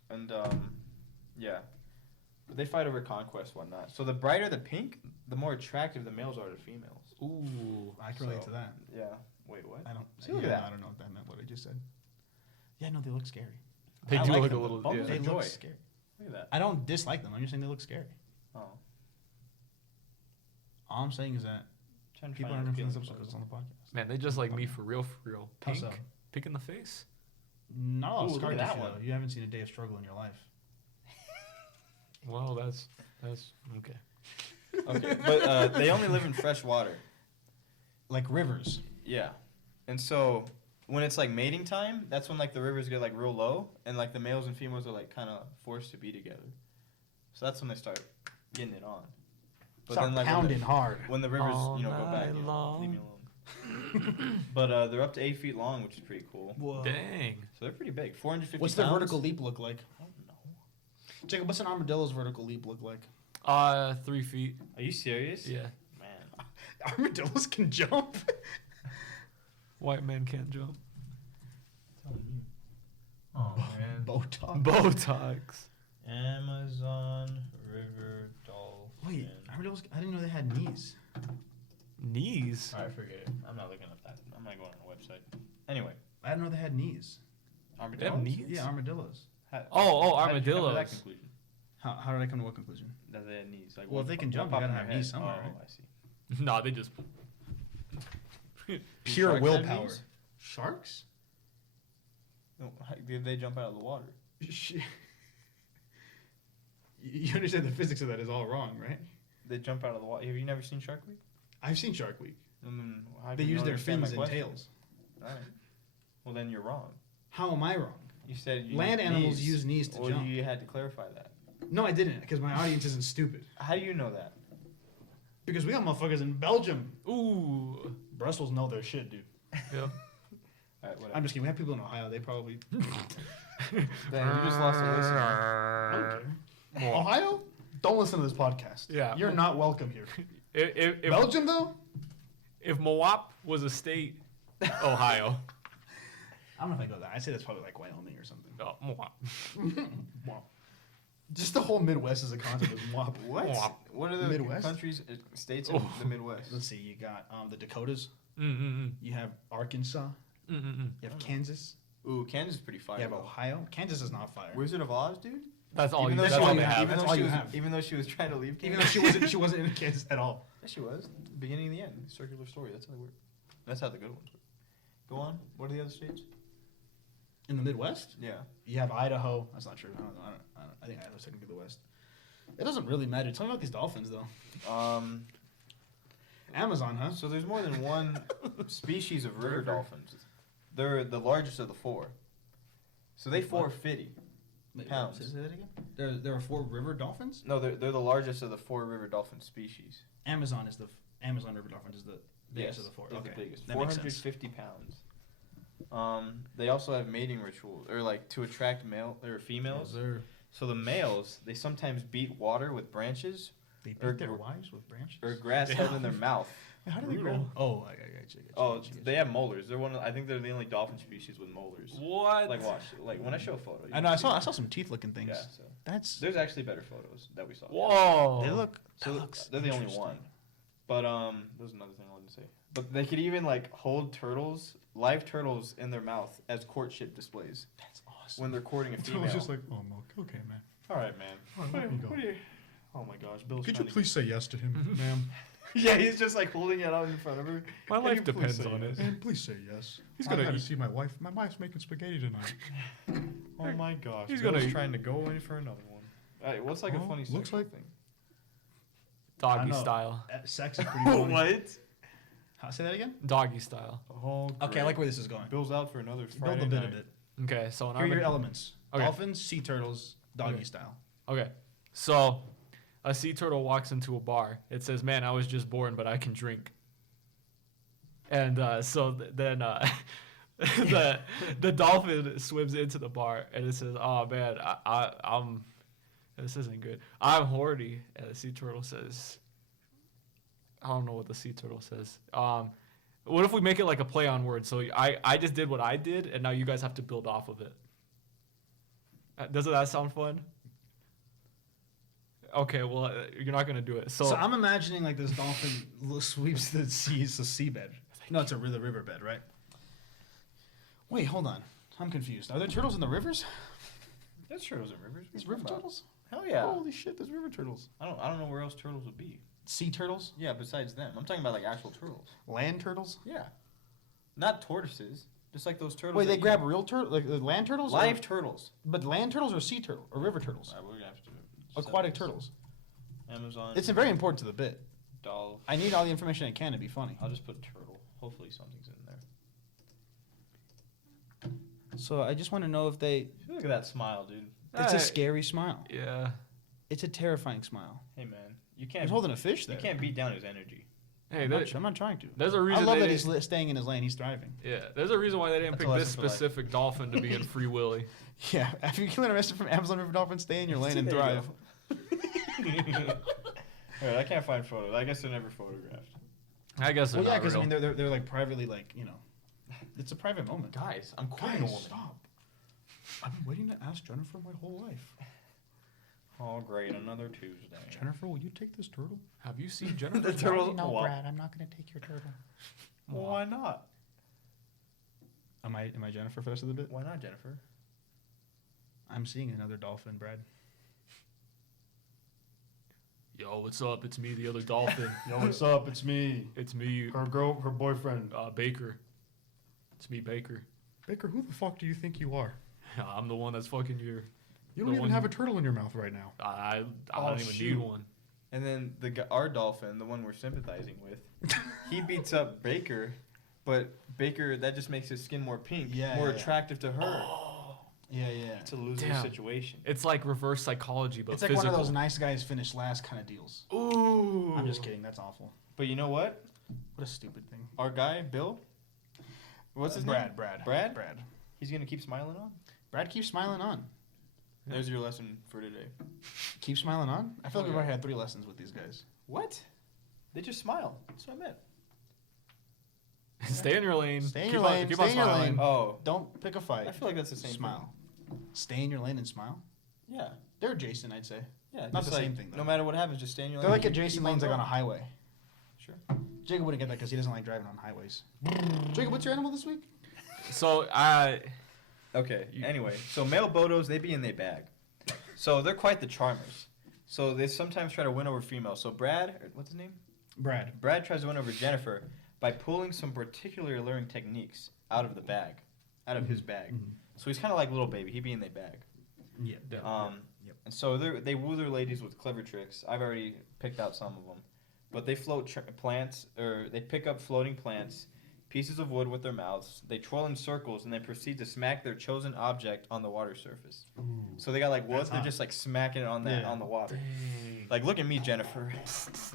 right now. and yeah. But they fight over conquest, whatnot. So the brighter the pink, the more attractive the males are to females. Ooh. I can relate to that. Yeah. Wait, what? I don't. See, look at that. I don't know what that meant. What I just said. Yeah, no, they look scary. They I do like look them, a little. but Yeah. They Enjoy. look scary. Look at that. I don't dislike them. I'm just saying they look scary. Oh. All I'm saying is that Trying to people find aren't a going to this feeling episode because it's on the podcast. Man, they just like me for real, for real. How Pink, so? pink in the face. Not a lot Ooh, of look scar at tissue that one. though. You haven't seen a day of struggle in your life. Well, that's okay. Okay, but they only live in fresh water. Like rivers. Yeah, and so when it's like mating time, that's when like the rivers get like real low, and like the males and females are like kind of forced to be together. So that's when they start getting it on. But Start like pounding hard. when the rivers All go back, night long. leave me alone. But they're up to 8 feet long, which is pretty cool. Whoa. Dang. So they're pretty big. 450 What's pounds. their vertical leap look like? I don't know. Jacob, what's an armadillo's vertical leap look like? 3 feet. Are you serious? Yeah. Man. Armadillos can jump. White men can't jump. Oh man. Botox. Botox. Amazon River dolphin. Wait, armadillos. I didn't know they had knees. Knees. Alright, forget it. I'm not looking up that. I'm not going on the website. Anyway, I didn't know they had knees. They armadillos. have knees. Yeah, armadillos. Oh, How did you come to armadillos. that conclusion? How did I come to what conclusion? That they had knees. Like, Well, if they can jump, they popped gotta in have their knees head? somewhere, Oh, right? I see. Nah, they just. Pure sharks have willpower. knees? Sharks? No, did they jump out of the water? You understand the physics of that is all wrong, right? They jump out of the water. Have you never seen Shark Week? I've seen Shark Week. How They do you use not their understand my fins and question? tails. Alright. Well, then you're wrong. How am I wrong? You said you Land use animals knees. use knees to Well, jump. you had to clarify that. No, I didn't, because my audience isn't stupid. How do you know that? Because we got motherfuckers in Belgium. Ooh. Brussels know their shit, dude. Yep. Alright, whatever. I'm just kidding. We have people in Ohio. They probably. Then you just lost a listener. Well, Ohio? Don't listen to this podcast. Yeah. You're not welcome here. if Belgium, though? if Moab was a state, Ohio. I don't know if I go there. I'd say that's probably like Wyoming or something. Oh, Moab. Wow. Just the whole Midwest is a concept of WAP. What? Wop. What are the Midwest? countries, states in Oh. the Midwest? Let's see. You got the Dakotas. Mm-mm-mm. You have Arkansas. Mm-mm-mm. You have Kansas. Ooh, Kansas is pretty fire. You have though. Ohio. Kansas is not fire. Wizard of Oz, dude. That's all. Even You, though that's she all was- they have. Even That's though all she you was, have. even though she was trying to leave Even though Kansas. she wasn't in Kansas at all. Yeah, she was. Beginning and the end. Circular story. That's how they work. That's how the good ones work. Go on. What are the other states? In the Midwest, Yeah. you have Idaho. That's not true. I don't know. I think Idaho's technically the West. It doesn't really matter. Tell me about these dolphins, though. Amazon, huh? So there's more than one species of river dolphins. They're the largest of the four. So they 450. Wait, Pounds. Say that again. There are 4 river dolphins. No, they're the largest of the 4 river dolphin species. Amazon is the Amazon river dolphin is the biggest of the 4. they're Okay, the biggest. that makes sense. 450 pounds. They also have mating rituals, or like to attract male or females. So the males, they sometimes beat water with branches They Or beat their gr- wives with branches. or grass held in their mouth. How do they Brutal. grow? Oh, I got you. Oh, they have molars. They're one. I think they're the only dolphin species with molars. What? Like watch, like when I show a photo. you I know. can I see saw some teeth looking things. Yeah. So That's there's actually better photos that we saw. Whoa. they look. So that looks they're the only interesting. one. But there's another thing I wanted to say. But they could even like hold turtles, live turtles, in their mouth as courtship displays That's awesome. when they're courting a female. oh, okay, man. All right, man. Let me go. What do you? Oh my gosh, Bill's Could you trying to- please say yes to him, ma'am? Yeah, he's just like holding it out in front of her. My Can life you please depends say on yes? it. Man, please say yes. He's I gonna gotta eat- see my wife. My wife's making spaghetti tonight. Oh my gosh, He's Bill's gonna- trying to go in for another one. All right, what's like a Oh, funny looks sexual like- thing? I Doggy know. style. Sex is pretty funny. What? Say that again? Doggy style. Oh, Okay, I like where this is going. Bill's out for another Build Friday a bit night. of it. Okay, so an Here are your armad- elements. Okay. Dolphins, sea turtles, doggy Okay. style. Okay, so a sea turtle walks into a bar. It says, "Man, I was just born, but I can drink." And then the dolphin swims into the bar, and it says, "Oh man, I'm this isn't good. I'm horny." And the sea turtle says, "I don't know what the sea turtle says. What if we make it like a play on words? So I just did what I did, and now you guys have to build off of it. Doesn't that sound fun? Okay, well, you're not gonna do it. So I'm imagining like this dolphin sweeps the seas, the seabed. No, it's the riverbed, right? Wait, hold on. I'm confused. Are there turtles in the rivers? There's turtles in rivers. There's river turtles? Hell yeah. Holy shit, there's river turtles. I don't know where else turtles would be. Sea turtles? Yeah, besides them. I'm talking about like actual turtles. Land turtles? Yeah. Not tortoises. Just like those turtles. Wait, they that grab real turtles? Like land turtles? live turtles. But land turtles or sea turtles? Or river turtles? Alright, we're gonna have to Aquatic turtles. Amazon. It's very important to the bit. Doll. I need all the information I can to be funny. I'll just put turtle. Hopefully something's in there. So I just want to know if they... Look at that smile, dude. It's a scary smile. Yeah. It's a terrifying smile. Hey man, you He's can't. holding a fish there. You can't beat down his energy. Hey, I'm not trying to. there's a I reason. love they that didn't- he's staying in his lane. He's thriving. Yeah, there's a reason why they didn't That's pick a this lesson for life. specific dolphin to be in Free Willy. Yeah, after you get arrested from Amazon River Dolphin, stay in your lane and There you thrive. Alright, I can't find photos. I guess they're never photographed. I guess they're Well, yeah, not because I real. mean they're like privately it's a private moment. Guys, I'm quoting a woman. Stop! I've been waiting to ask Jennifer my whole life. Oh great, another Tuesday. Jennifer, will you take this turtle? Have you seen Jennifer? The turtle. No, Well, Brad, I'm not going to take your turtle. well, why not? Am I Jennifer for the rest of the bit? Why not, Jennifer? I'm seeing another dolphin, Brad. Yo, what's up? It's me, the other dolphin. Yo, what's up? It's me. It's me, Her boyfriend. Baker. It's me, Baker. Baker, who the fuck do you think you are? I'm the one that's fucking your. You The don't even one have you- a turtle in your mouth right now. I Oh, don't even need shoot. one. And then our dolphin, the one we're sympathizing with, he beats up Baker, but Baker, that just makes his skin more pink, Yeah, more yeah, yeah. attractive to her. Yeah, yeah. It's a loser Damn. situation. It's like reverse psychology, but It's like physical. one of those nice guys finish last kind of deals. Ooh. I'm just kidding. That's awful. But you know what? What a stupid thing. Our guy, Bill, what's his Brad, name? Brad. Brad? Brad. He's going to keep smiling on? Brad keeps smiling on. There's your lesson for today. Keep smiling on? I feel like Oh, we've yeah. already had 3 lessons with these guys. What? They just smile. That's what I meant. Stay in your lane. Stay in Keep your on- lane, keep stay on in your smiling. lane. Oh, Don't pick a fight. I feel like that's the same Smile. Stay in your lane and smile. thing. Yeah. They're adjacent, I'd say. Yeah. Not just the like, same thing, though. No matter what happens, just stay in your They're lane. like adjacent lanes like on a highway. Sure. Jacob wouldn't get that because he doesn't like driving on highways. Jacob, what's your animal this week? So Okay. Anyway, so male bodos, they be in their bag. So they're quite the charmers. So they sometimes try to win over females. So what's his name? Brad. Brad tries to win over Jennifer by pulling some particularly alluring techniques out of the bag, out of his bag. So he's kind of like little baby. He be in their bag. Yeah. Yep. And so they woo their ladies with clever tricks. I've already picked out some of them, but they float plants, or they pick up floating plants, pieces of wood with their mouths. They twirl in circles and then proceed to smack their chosen object on the water surface. So they got like wood. That's They're hot. just like smacking it on Yeah. on the water. Like, look at me, Jennifer.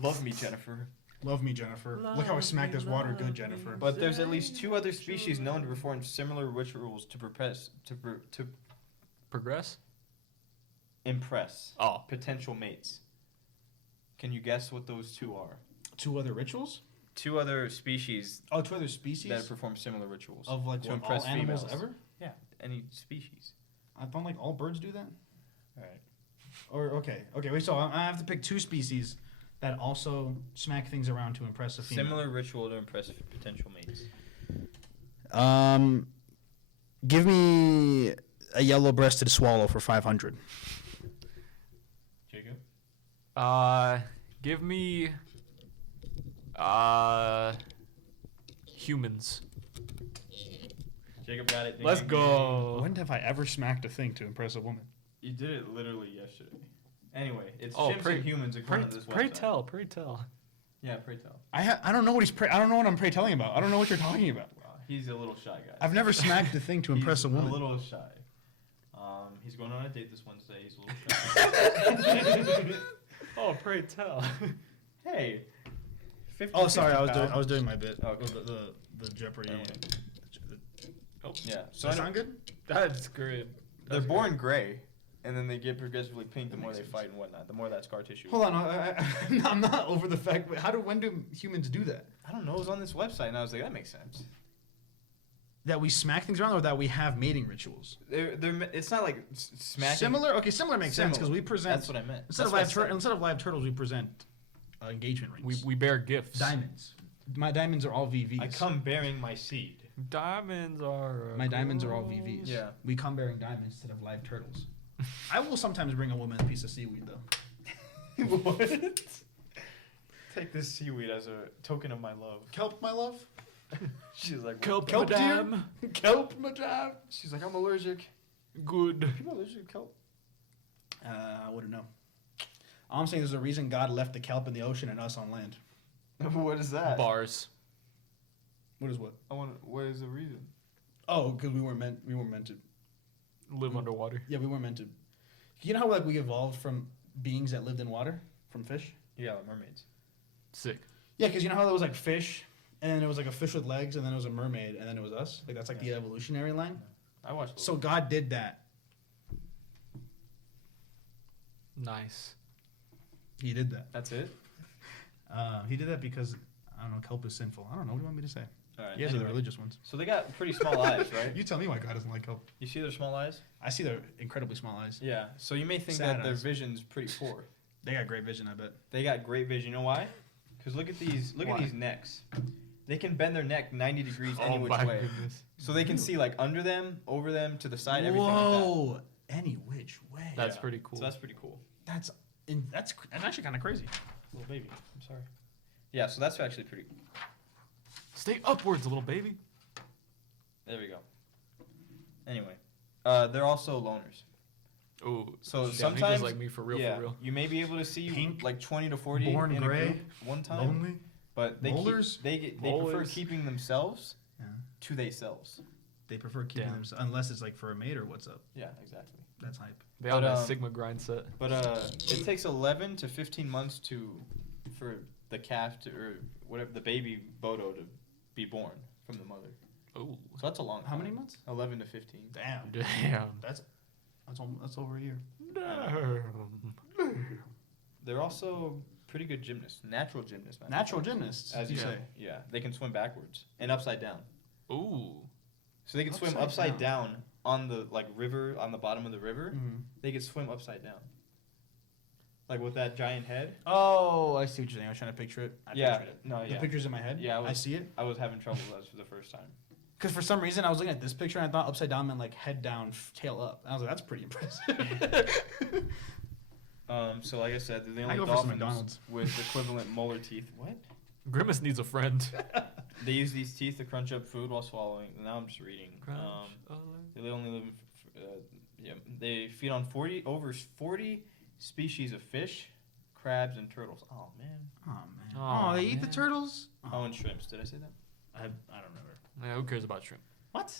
Love me, Jennifer. Love me, Jennifer. Look how I smacked this water good, Jennifer. But there's at least 2 other species known to perform similar rituals to progress. impress Oh, potential mates. Can you guess what those 2 are? 2 other rituals? 2 other species Oh, 2 other species? that perform similar rituals Of like to what, impress all animals females. ever? Yeah, any species. I thought like all birds do that? All right. Or, okay. Okay, wait, so I have to pick 2 species that also smack things around to impress a female. Similar ritual to impress potential mates. Give me a yellow-breasted swallow for 500. Jacob? give me humans. Jacob got it. Let's go. When have I ever smacked a thing to impress a woman? You did it literally yesterday. Anyway, it's Oh, chimps and humans according to this Pray website. tell, pray tell. Yeah, pray tell. I don't know what I don't know what I'm pray telling about. I don't know what you're talking about. Wow, he's a little shy guy. I've never smacked a thing to impress a He's woman. a little shy. He's going on a date this Wednesday. He's a little shy. Oh, pray tell. Hey. 50, Oh, sorry, I 50 was doing my bit. Okay. The Jeopardy. Anyway. Oh, Yeah. Does So that sound good? that's great. they're born gray, and then they get progressively pink the more they fight and whatnot. The more that scar tissue. Hold on, I'm not over the fact. When do humans do that? I don't know. It was on this website, and I was like, that makes sense. That we smack things around, or that we have mating rituals? It's not like smacking. Similar. Okay, similar makes sense because we present. That's what I meant. Instead of live turtles, we present engagement rings. We bear gifts. Diamonds. My diamonds are all VVs. I come bearing my seed. Diamonds are. My diamonds are all VVs. Yeah. We come bearing diamonds instead of live turtles. I will sometimes bring a woman a piece of seaweed though. What? Take this seaweed as a token of my love. Kelp, my love. She's like, Kelp, Kelp, madame. Kelp, madame. She's like, I'm allergic. Good. People allergic to kelp? I wouldn't know. All I'm saying is there's a reason God left the kelp in the ocean and us on land. What is that? Bars. What is what? What is the reason? Oh, because we weren't meant to. Live underwater. Yeah, we weren't meant to. You know how like we evolved from beings that lived in water, from fish? Yeah, like mermaids. Sick. Yeah, because you know how there was like fish, and then it was like a fish with legs, and then it was a mermaid, and then it was us. Like that's like the evolutionary line. I watched. So God did that. Nice. He did that. That's it. He did that because I don't know. Kelp is sinful. I don't know. What do you want me to say? All right. You guys are the religious ones. So they got pretty small eyes, right? You tell me why God doesn't like kelp. You see their small eyes? I see their incredibly small eyes. Yeah. So you may think Sad that their eyes. vision's pretty poor. They got great vision, I bet. They got great vision. You know why? Because look at these. Look Why? at these necks. They can bend their neck 90 degrees Oh any which my way. goodness. So they can see like under them, over them, to the side, everything like that. Whoa! Any which way. That's Yeah. pretty cool. So that's pretty cool. That's actually kind of crazy. Little baby. I'm sorry. Yeah. So that's actually pretty. Stay upwards, little baby. There we go. Anyway, they're also loners. Oh, So yeah, he sometimes, just like me for real, yeah, for real. you may be able to see Pink, like 20 to 40 born in gray, a group one time, Lonely. but they molars, they prefer molars. keeping themselves Yeah. to themselves. They prefer keeping Damn. themselves unless it's like for a mate or what's up. Yeah, exactly. That's hype. They have But, that um, Sigma grind set. But it takes 11 to 15 months for the calf to or whatever the baby Bodo to be born from the mother. Oh, So that's a long time. How many months? 11 to 15. Damn. damn. That's over a year. They're also pretty good gymnasts, natural gymnasts. man. Natural gymnasts, As you you say. Yeah, they can swim backwards and upside down. Ooh. So they can swim Upside upside down on the like river on the bottom of the river. Mm-hmm. They can swim upside down. Like with that giant head. Oh, I see what you're saying. I was trying to picture it. I Yeah. pictured it. No, The yeah. picture's in my head. Yeah, I see it. I was having trouble with that for the first time. Because for some reason I was looking at this picture and I thought upside down meant like head down, tail up. And I was like, that's pretty impressive. So like I said, they're the I only go for some dolphins McDonald's. with equivalent molar teeth. What? Grimace needs a friend. They use these teeth to crunch up food while swallowing. Now I'm just reading. Crunch. They only live. They feed on over 40 species of fish, crabs, and turtles. Oh man. Oh man. Aw, Oh, they eat the man. turtles? Oh, and shrimps. Did I say that? I don't remember. Yeah, who cares about shrimp? What?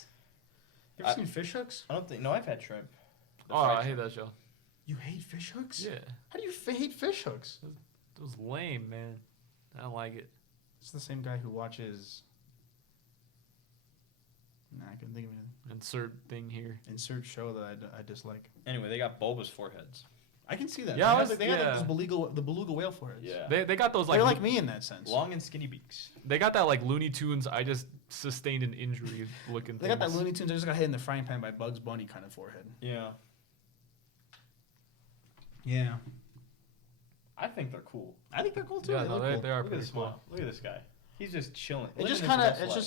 You ever I- seen fish hooks? I don't think. No, I've had shrimp. The Oh, fried I hate shrimp. that show. You hate fish hooks? Yeah. How do you hate fish hooks? It was lame, man. I don't like it. It's the same guy who watches. Nah, I couldn't think of anything. Insert thing here. Insert show that I dislike. Anyway, they got bulbous foreheads. I can see that. Yeah, they got yeah. those the beluga whale foreheads. They got those like They're like me in that sense. Long and skinny beaks. they got that like Looney Tunes. I just sustained an injury looking. They got that Looney Tunes. They just got hit in the frying pan by Bugs Bunny kind of forehead. Yeah. Yeah. I think they're cool. I think they're cool too. Yeah, they no, look they, cool. they are Look at pretty this cool. one. Look at this guy. He's just chilling. It just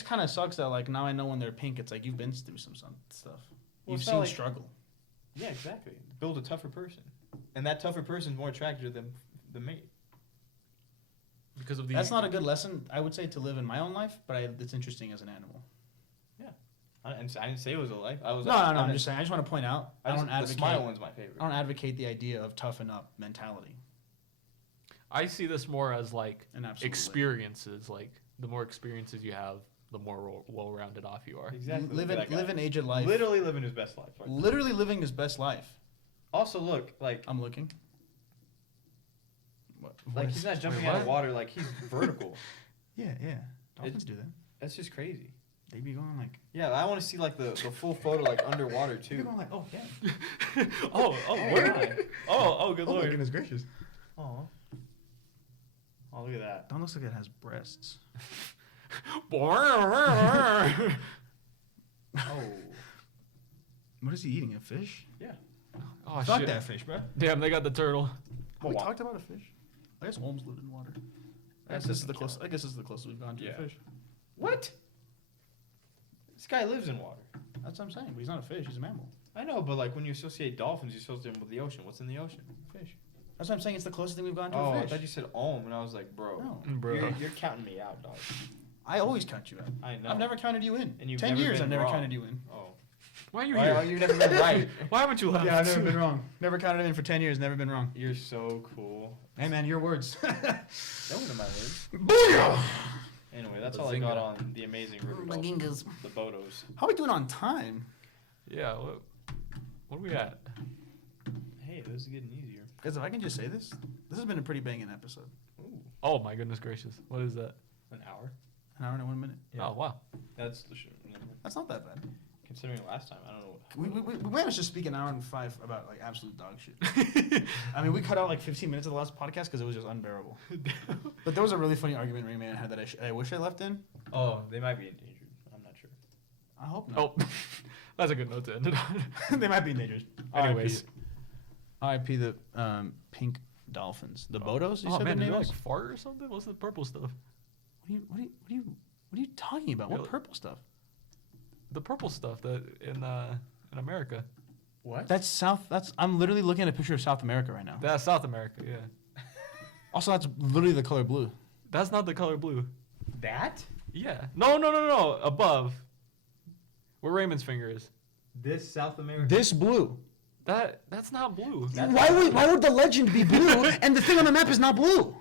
kind of sucks that like now I know when they're pink, it's like you've been through some stuff. Well, You've it's not seen like- struggle. Yeah, exactly. Build a tougher person, and that tougher person's more attractive than the mate. Because of the. That's not a good lesson, I would say, to live in my own life, but it's interesting as an animal. I didn't say it was a life. No, I'm just saying. I just want to point out. I don't The advocate. smile one's my favorite. I don't advocate the idea of toughen up mentality. I see this more as like And absolutely. experiences. Like the more experiences you have, the more well-rounded off you are. Exactly. Live an age of life. Literally living his best life. Right? Literally living his best life. Also, look, like I'm looking. What? he's not jumping wait, out of what? water. Like he's vertical. Yeah. Dolphins do that. That's just crazy. They be going like. Yeah, I want to see like the full photo like underwater They be too. going like, oh yeah. Where? Oh, good Oh my lord. goodness gracious. Oh. Oh, look at that. Don looks like it has breasts. Oh. What is he eating? A fish? Oh Fuck shit! that fish, bro. Damn, they got the turtle. We talked about a fish. I guess Holmes lived in water. I guess this is the closest we've gone to a fish. What? This guy lives in water. That's what I'm saying. But he's not a fish. He's a mammal. I know, but like when you associate dolphins, you associate them with the ocean. What's in the ocean? Fish. That's what I'm saying. It's the closest thing we've gone to Oh, a I fish. thought you said ohm, and I was like, bro, No. Bro. you're counting me out, dog. I always count you out. I know. I've never counted you in. And you've 10 never years been I've never wrong. counted you in. Oh. Why are you Why here? are you never been right? Why haven't you left? Yeah, I've never been wrong. Never counted him in for 10 years. Never been wrong. You're so cool. Hey, man, your words. That wasn't my words. Booyah! Anyway, that's all I got Bazinga. on the amazing river dolphins, Bagingas. the Bodos. How are we doing on time? Yeah. What are we at? Hey, this is getting easier. Guys, if I can just say this has been a pretty banging episode. Ooh, Oh my goodness gracious! What is that? an hour. An hour and 1 minute. Yeah. Oh wow. That's the shit. That's not that bad. Considering last time, I don't know. We managed to speak an hour and 5 about like absolute dog shit. I mean, we cut out like 15 minutes of the last podcast because it was just unbearable. But there was a really funny argument Raymon had that I wish I left in. Oh, they might be endangered. I'm not sure. I hope not. Oh, that's a good note to end it on. They might be endangered. Anyways. RIP the pink dolphins. The Bodos? You Oh said man, the did name you like was? fart or something? What's the purple stuff? What are you talking about? What Really? purple stuff? The purple stuff that in America. What? I'm literally looking at a picture of South America right now. That's South America. Yeah. Also, that's literally the color blue. That's not the color blue. That? Yeah. No. Above. Where Raymond's finger is. This South America. This blue. That's not blue. Why would the legend be blue and the thing on the map is not blue?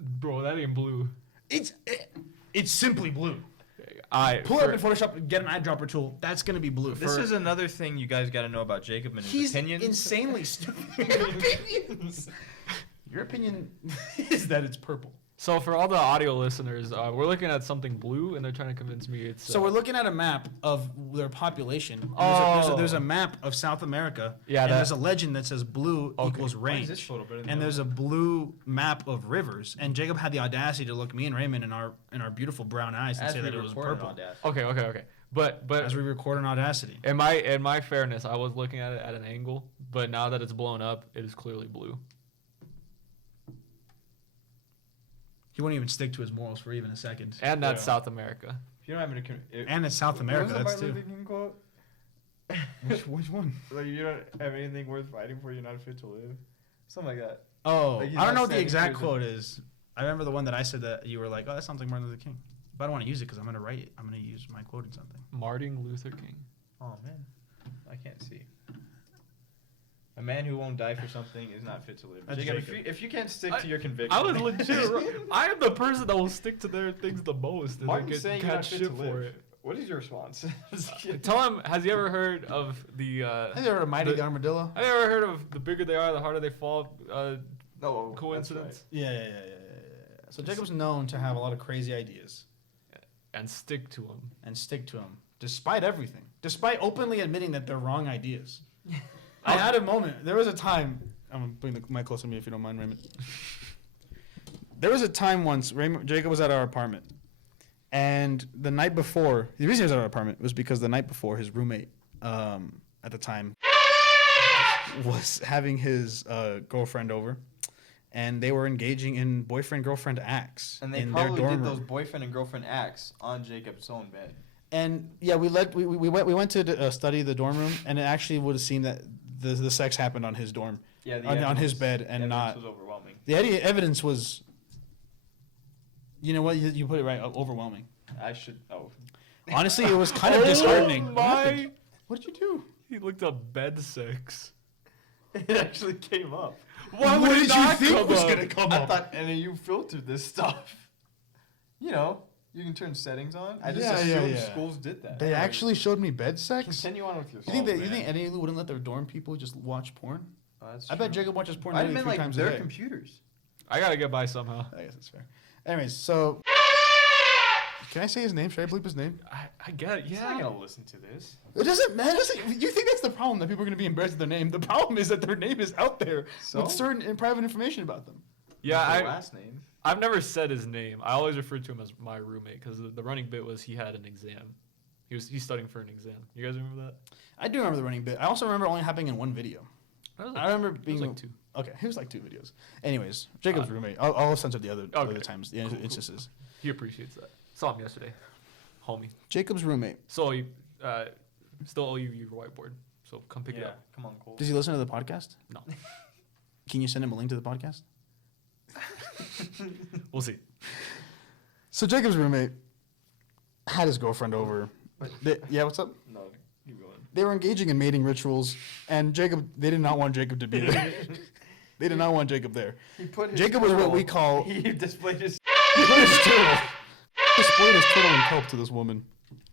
Bro, that ain't blue. It's simply blue. I Pull it up in Photoshop and get an eyedropper tool. That's gonna be blue. This is another thing you guys got to know about Jacob and his He's opinions. insanely stupid. Your opinion is that it's purple. So for all the audio listeners, we're looking at something blue, and they're trying to convince me it's. So we're looking at a map of their population. And Oh. there's a map of South America. Yeah, and that- there's a legend that says blue Okay. equals Why rain. is this photo better than And the there's other a blue map of rivers. And Jacob had the audacity to look me and Raymond in our beautiful brown eyes and As say we that it was recorded purple. on Dash. Okay. But As we record on Audacity. in my fairness, I was looking at it at an angle, but now that it's blown up, it is clearly blue. He won't even stick to his morals for even a second. And that's Yeah. South America. If you don't have any, And it's South America. What was That's the too. Martin Luther King quote? Which one? Like you don't have anything worth fighting for, you're not fit to live. Something like that. Oh, Like, he's I don't not know what the standing exact for the- quote is. I remember the one that I said that you were like, "Oh, that sounds like Martin Luther King," but I don't want to use it because I'm gonna write it. I'm gonna use my quote in something. Martin Luther King. Oh man, I can't see. A man who won't die for something is not fit to live. That's Jacob, Jacob. if you can't stick to your conviction, I was legit. I am the person that will stick to their things the most. And Martin's they get saying you're not catch fit shit to for live. it. What is your response? Tell him. Has he ever heard of the? Have you ever heard of Mighty the- Armadillo? Have you ever heard of the bigger they are, the harder they fall? No Coincidence. Yeah. So Jacob's known to have a lot of crazy ideas And stick to them. and stick to them, despite everything, despite openly admitting that they're wrong ideas. I had a moment. There was a time. I'm gonna bring the mic closer to me if you don't mind, Raymond. There was a time once Jacob was at our apartment, and the night before, the reason he was at our apartment was because the night before his roommate, at the time, was having his girlfriend over, and they were engaging in boyfriend-girlfriend acts And they in their probably dorm did room. those boyfriend and girlfriend acts on Jacob's own bed. And yeah, we went to study the dorm room, and it actually would have seemed that the sex happened on his dorm, Yeah, on his bed, and evidence not was overwhelming. the evidence was. You know what? You put it right. Overwhelming. I should. Oh, Honestly, it was kind of disheartening. Oh What my! happened? What did you do? He looked up bed sex. it actually came up. Why would it not come up? come I thought, and you filtered this stuff. You know, you can turn settings on. I just assumed schools did that. They actually showed me bed sex. Continue on with your. You think any of you wouldn't let their dorm people just watch porn? Oh, that's I bet true. Jacob watches porn I nearly meant 3 like times a their day. computers. I gotta get by somehow. I guess that's fair. Anyways, so can I say his name? Should I bleep his name? I get it. He's not Yeah. gonna listen to this. It doesn't matter. You think that's the problem, that people are going to be embarrassed of their name? The problem is that their name is out there So? with certain and private information about them. Yeah. What's their last name. I've never said his name. I always referred to him as my roommate because the running bit was he had an exam, He's studying for an exam. You guys remember that? I do remember the running bit. I also remember only happening in one video. I remember It being was like 2. Okay, it was like 2 videos. Anyways, Jacob's roommate. I'll censor the other Okay. times, the Cool, cool. instances. He appreciates that. Saw him yesterday, homie. Jacob's roommate. So you still owe you your whiteboard. So come pick it Yeah, up. come on, Cole. Does he listen to the podcast? No. Can you send him a link to the podcast? We'll see. So Jacob's roommate had his girlfriend over. Yeah, what's up? No, keep going. They were engaging in mating rituals, and they did not want Jacob to be there. They did not want Jacob there. He put his Jacob was what we call He displayed his. he put his turtle. He displayed his turtle and kelp to this woman,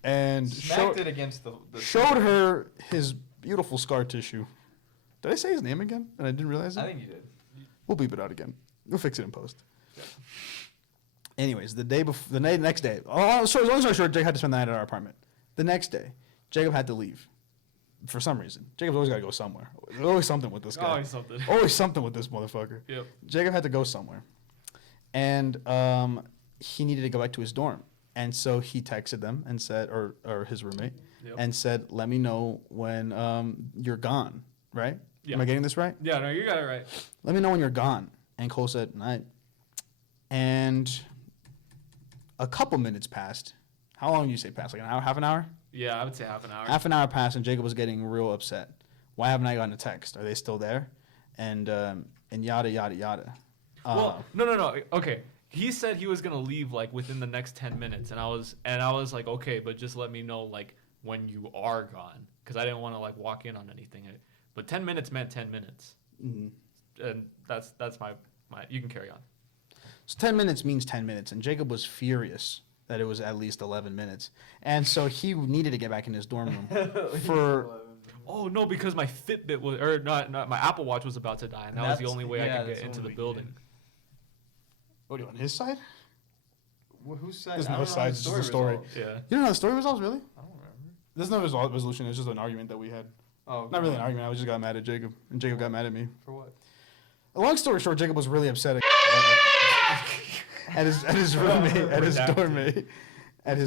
and Smacked it against the showed her his beautiful scar tissue. Did I say his name again? And I didn't realize it. I think you did. We'll beep it out again. We'll fix it in post. Anyways, the next day, long story short, Jacob had to spend the night at our apartment. The next day, Jacob had to leave for some reason. Jacob's always got to go somewhere. There's always something with this guy. Always something. Always something with this motherfucker. Yep. Jacob had to go somewhere, and he needed to go back to his dorm. And so he texted them and said, or his roommate, Yep. and said, "Let me know when you're gone." Right? Yeah. Am I getting this right? Yeah, no, you got it right. Let me know when you're gone. And Cole said, night. And a couple minutes passed. How long did you say passed? Like an hour, half an hour? Yeah, I would say half an hour. Half an hour passed, and Jacob was getting real upset. Why haven't I gotten a text? Are they still there? And yada, yada, yada. Well, no. Okay. He said he was gonna leave like within the next 10 minutes, and I was like, okay, but just let me know like when you are gone, because I didn't want to like walk in on anything. But 10 minutes meant 10 minutes, and that's my. You can carry on. So 10 minutes means 10 minutes, and Jacob was furious that it was at least 11 minutes. And so he needed to get back in his dorm room for... Oh, no, because my Fitbit was, or not my Apple Watch was about to die, and that was the only way I could get into the building. What, are you on his side? Well, whose side? There's I no don't know how side, the it's just a story. resolves. Yeah. You don't know how the story resolves, really? I don't remember. There's no resolution. It's just an argument that we had. Oh, Not really an argument. I just got mad at Jacob, and Jacob got mad at me. For what? A long story short, Jacob was really upset at his roommate, at his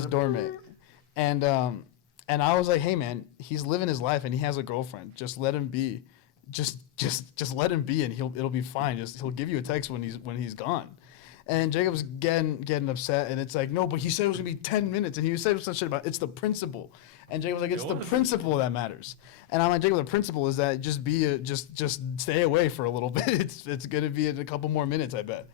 doormate, and I was like, hey man, he's living his life and he has a girlfriend. Just let him be, just let him be, and it'll be fine. He'll give you a text when he's gone. And Jacob's getting upset, and it's like, no, but he said it was gonna be 10 minutes, and he said some shit about it's the principle. And Jacob was like, it's the principle that matters. And I'm like, Jacob, the principle is that just stay away for a little bit. It's gonna be in a couple more minutes, I bet.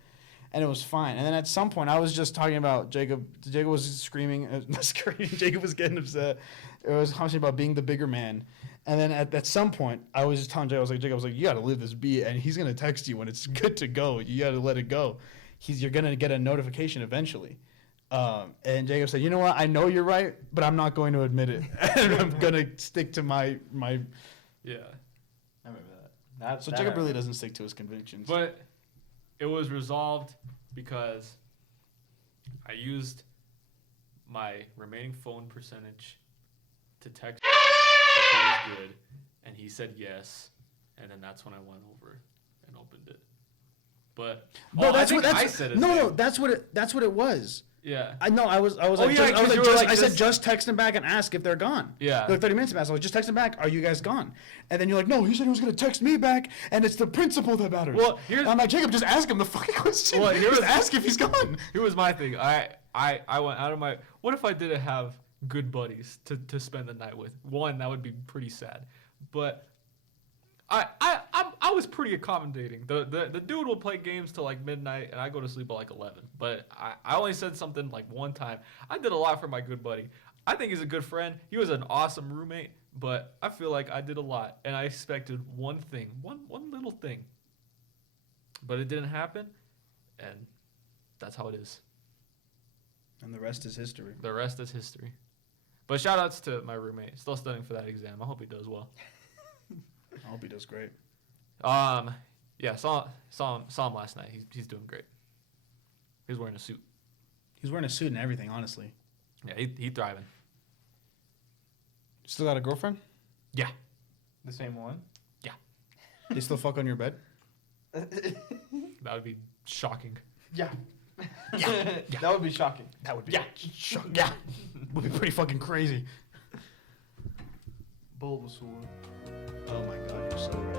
And it was fine. And then at some point, I was just talking about Jacob. Jacob was screaming, not screaming. Jacob was getting upset. It was talking about being the bigger man. And then at some point, I was just telling Jacob, I was like, you gotta leave this be, and he's gonna text you when it's good to go. You gotta let it go. You're gonna get a notification eventually. And Jacob said, you know what? I know you're right, but I'm not going to admit it. And I'm going to stick to my... Yeah. I remember that. So Jacob really doesn't stick to his convictions. But it was resolved because I used my remaining phone percentage to text if it was good, and he said yes, and then that's when I went over and opened it. But that's I what think I said it. No, that's what it was. Yeah. I know. I was Oh, like, yeah, 'cause you were like, I said just- just text them back and ask if they're gone. Yeah. Like 30 minutes passed. I was like, just text them back. Are you guys gone? And then you're like, no, he said he was gonna text me back, and it's the principle that matters. Well, and I'm like, Jacob, just ask him the fucking question. Well, Just ask if he's gone. Here was my thing. I went out of my. What if I didn't have good buddies to spend the night with? One, that would be pretty sad. But I was pretty accommodating. The dude will play games till like midnight, and I go to sleep at like 11. But I only said something like one time. I did a lot for my good buddy. I think he's a good friend. He was an awesome roommate, but I feel like I did a lot, and I expected one thing, one little thing. But it didn't happen, and that's how it is. And the rest is history. The rest is history. But shout outs to my roommate. Still studying for that exam. I hope he does well. I hope he does great. Yeah, saw him last night. He's doing great. He's wearing a suit. He's wearing a suit and everything, honestly. Yeah, he thriving. Still got a girlfriend? Yeah. The same one? They still fuck on your bed? That would be shocking. Yeah. Yeah. That would be shocking. That would be Yeah. Yeah. Would be pretty fucking crazy. Bulbasaur. Oh my god, you're so right.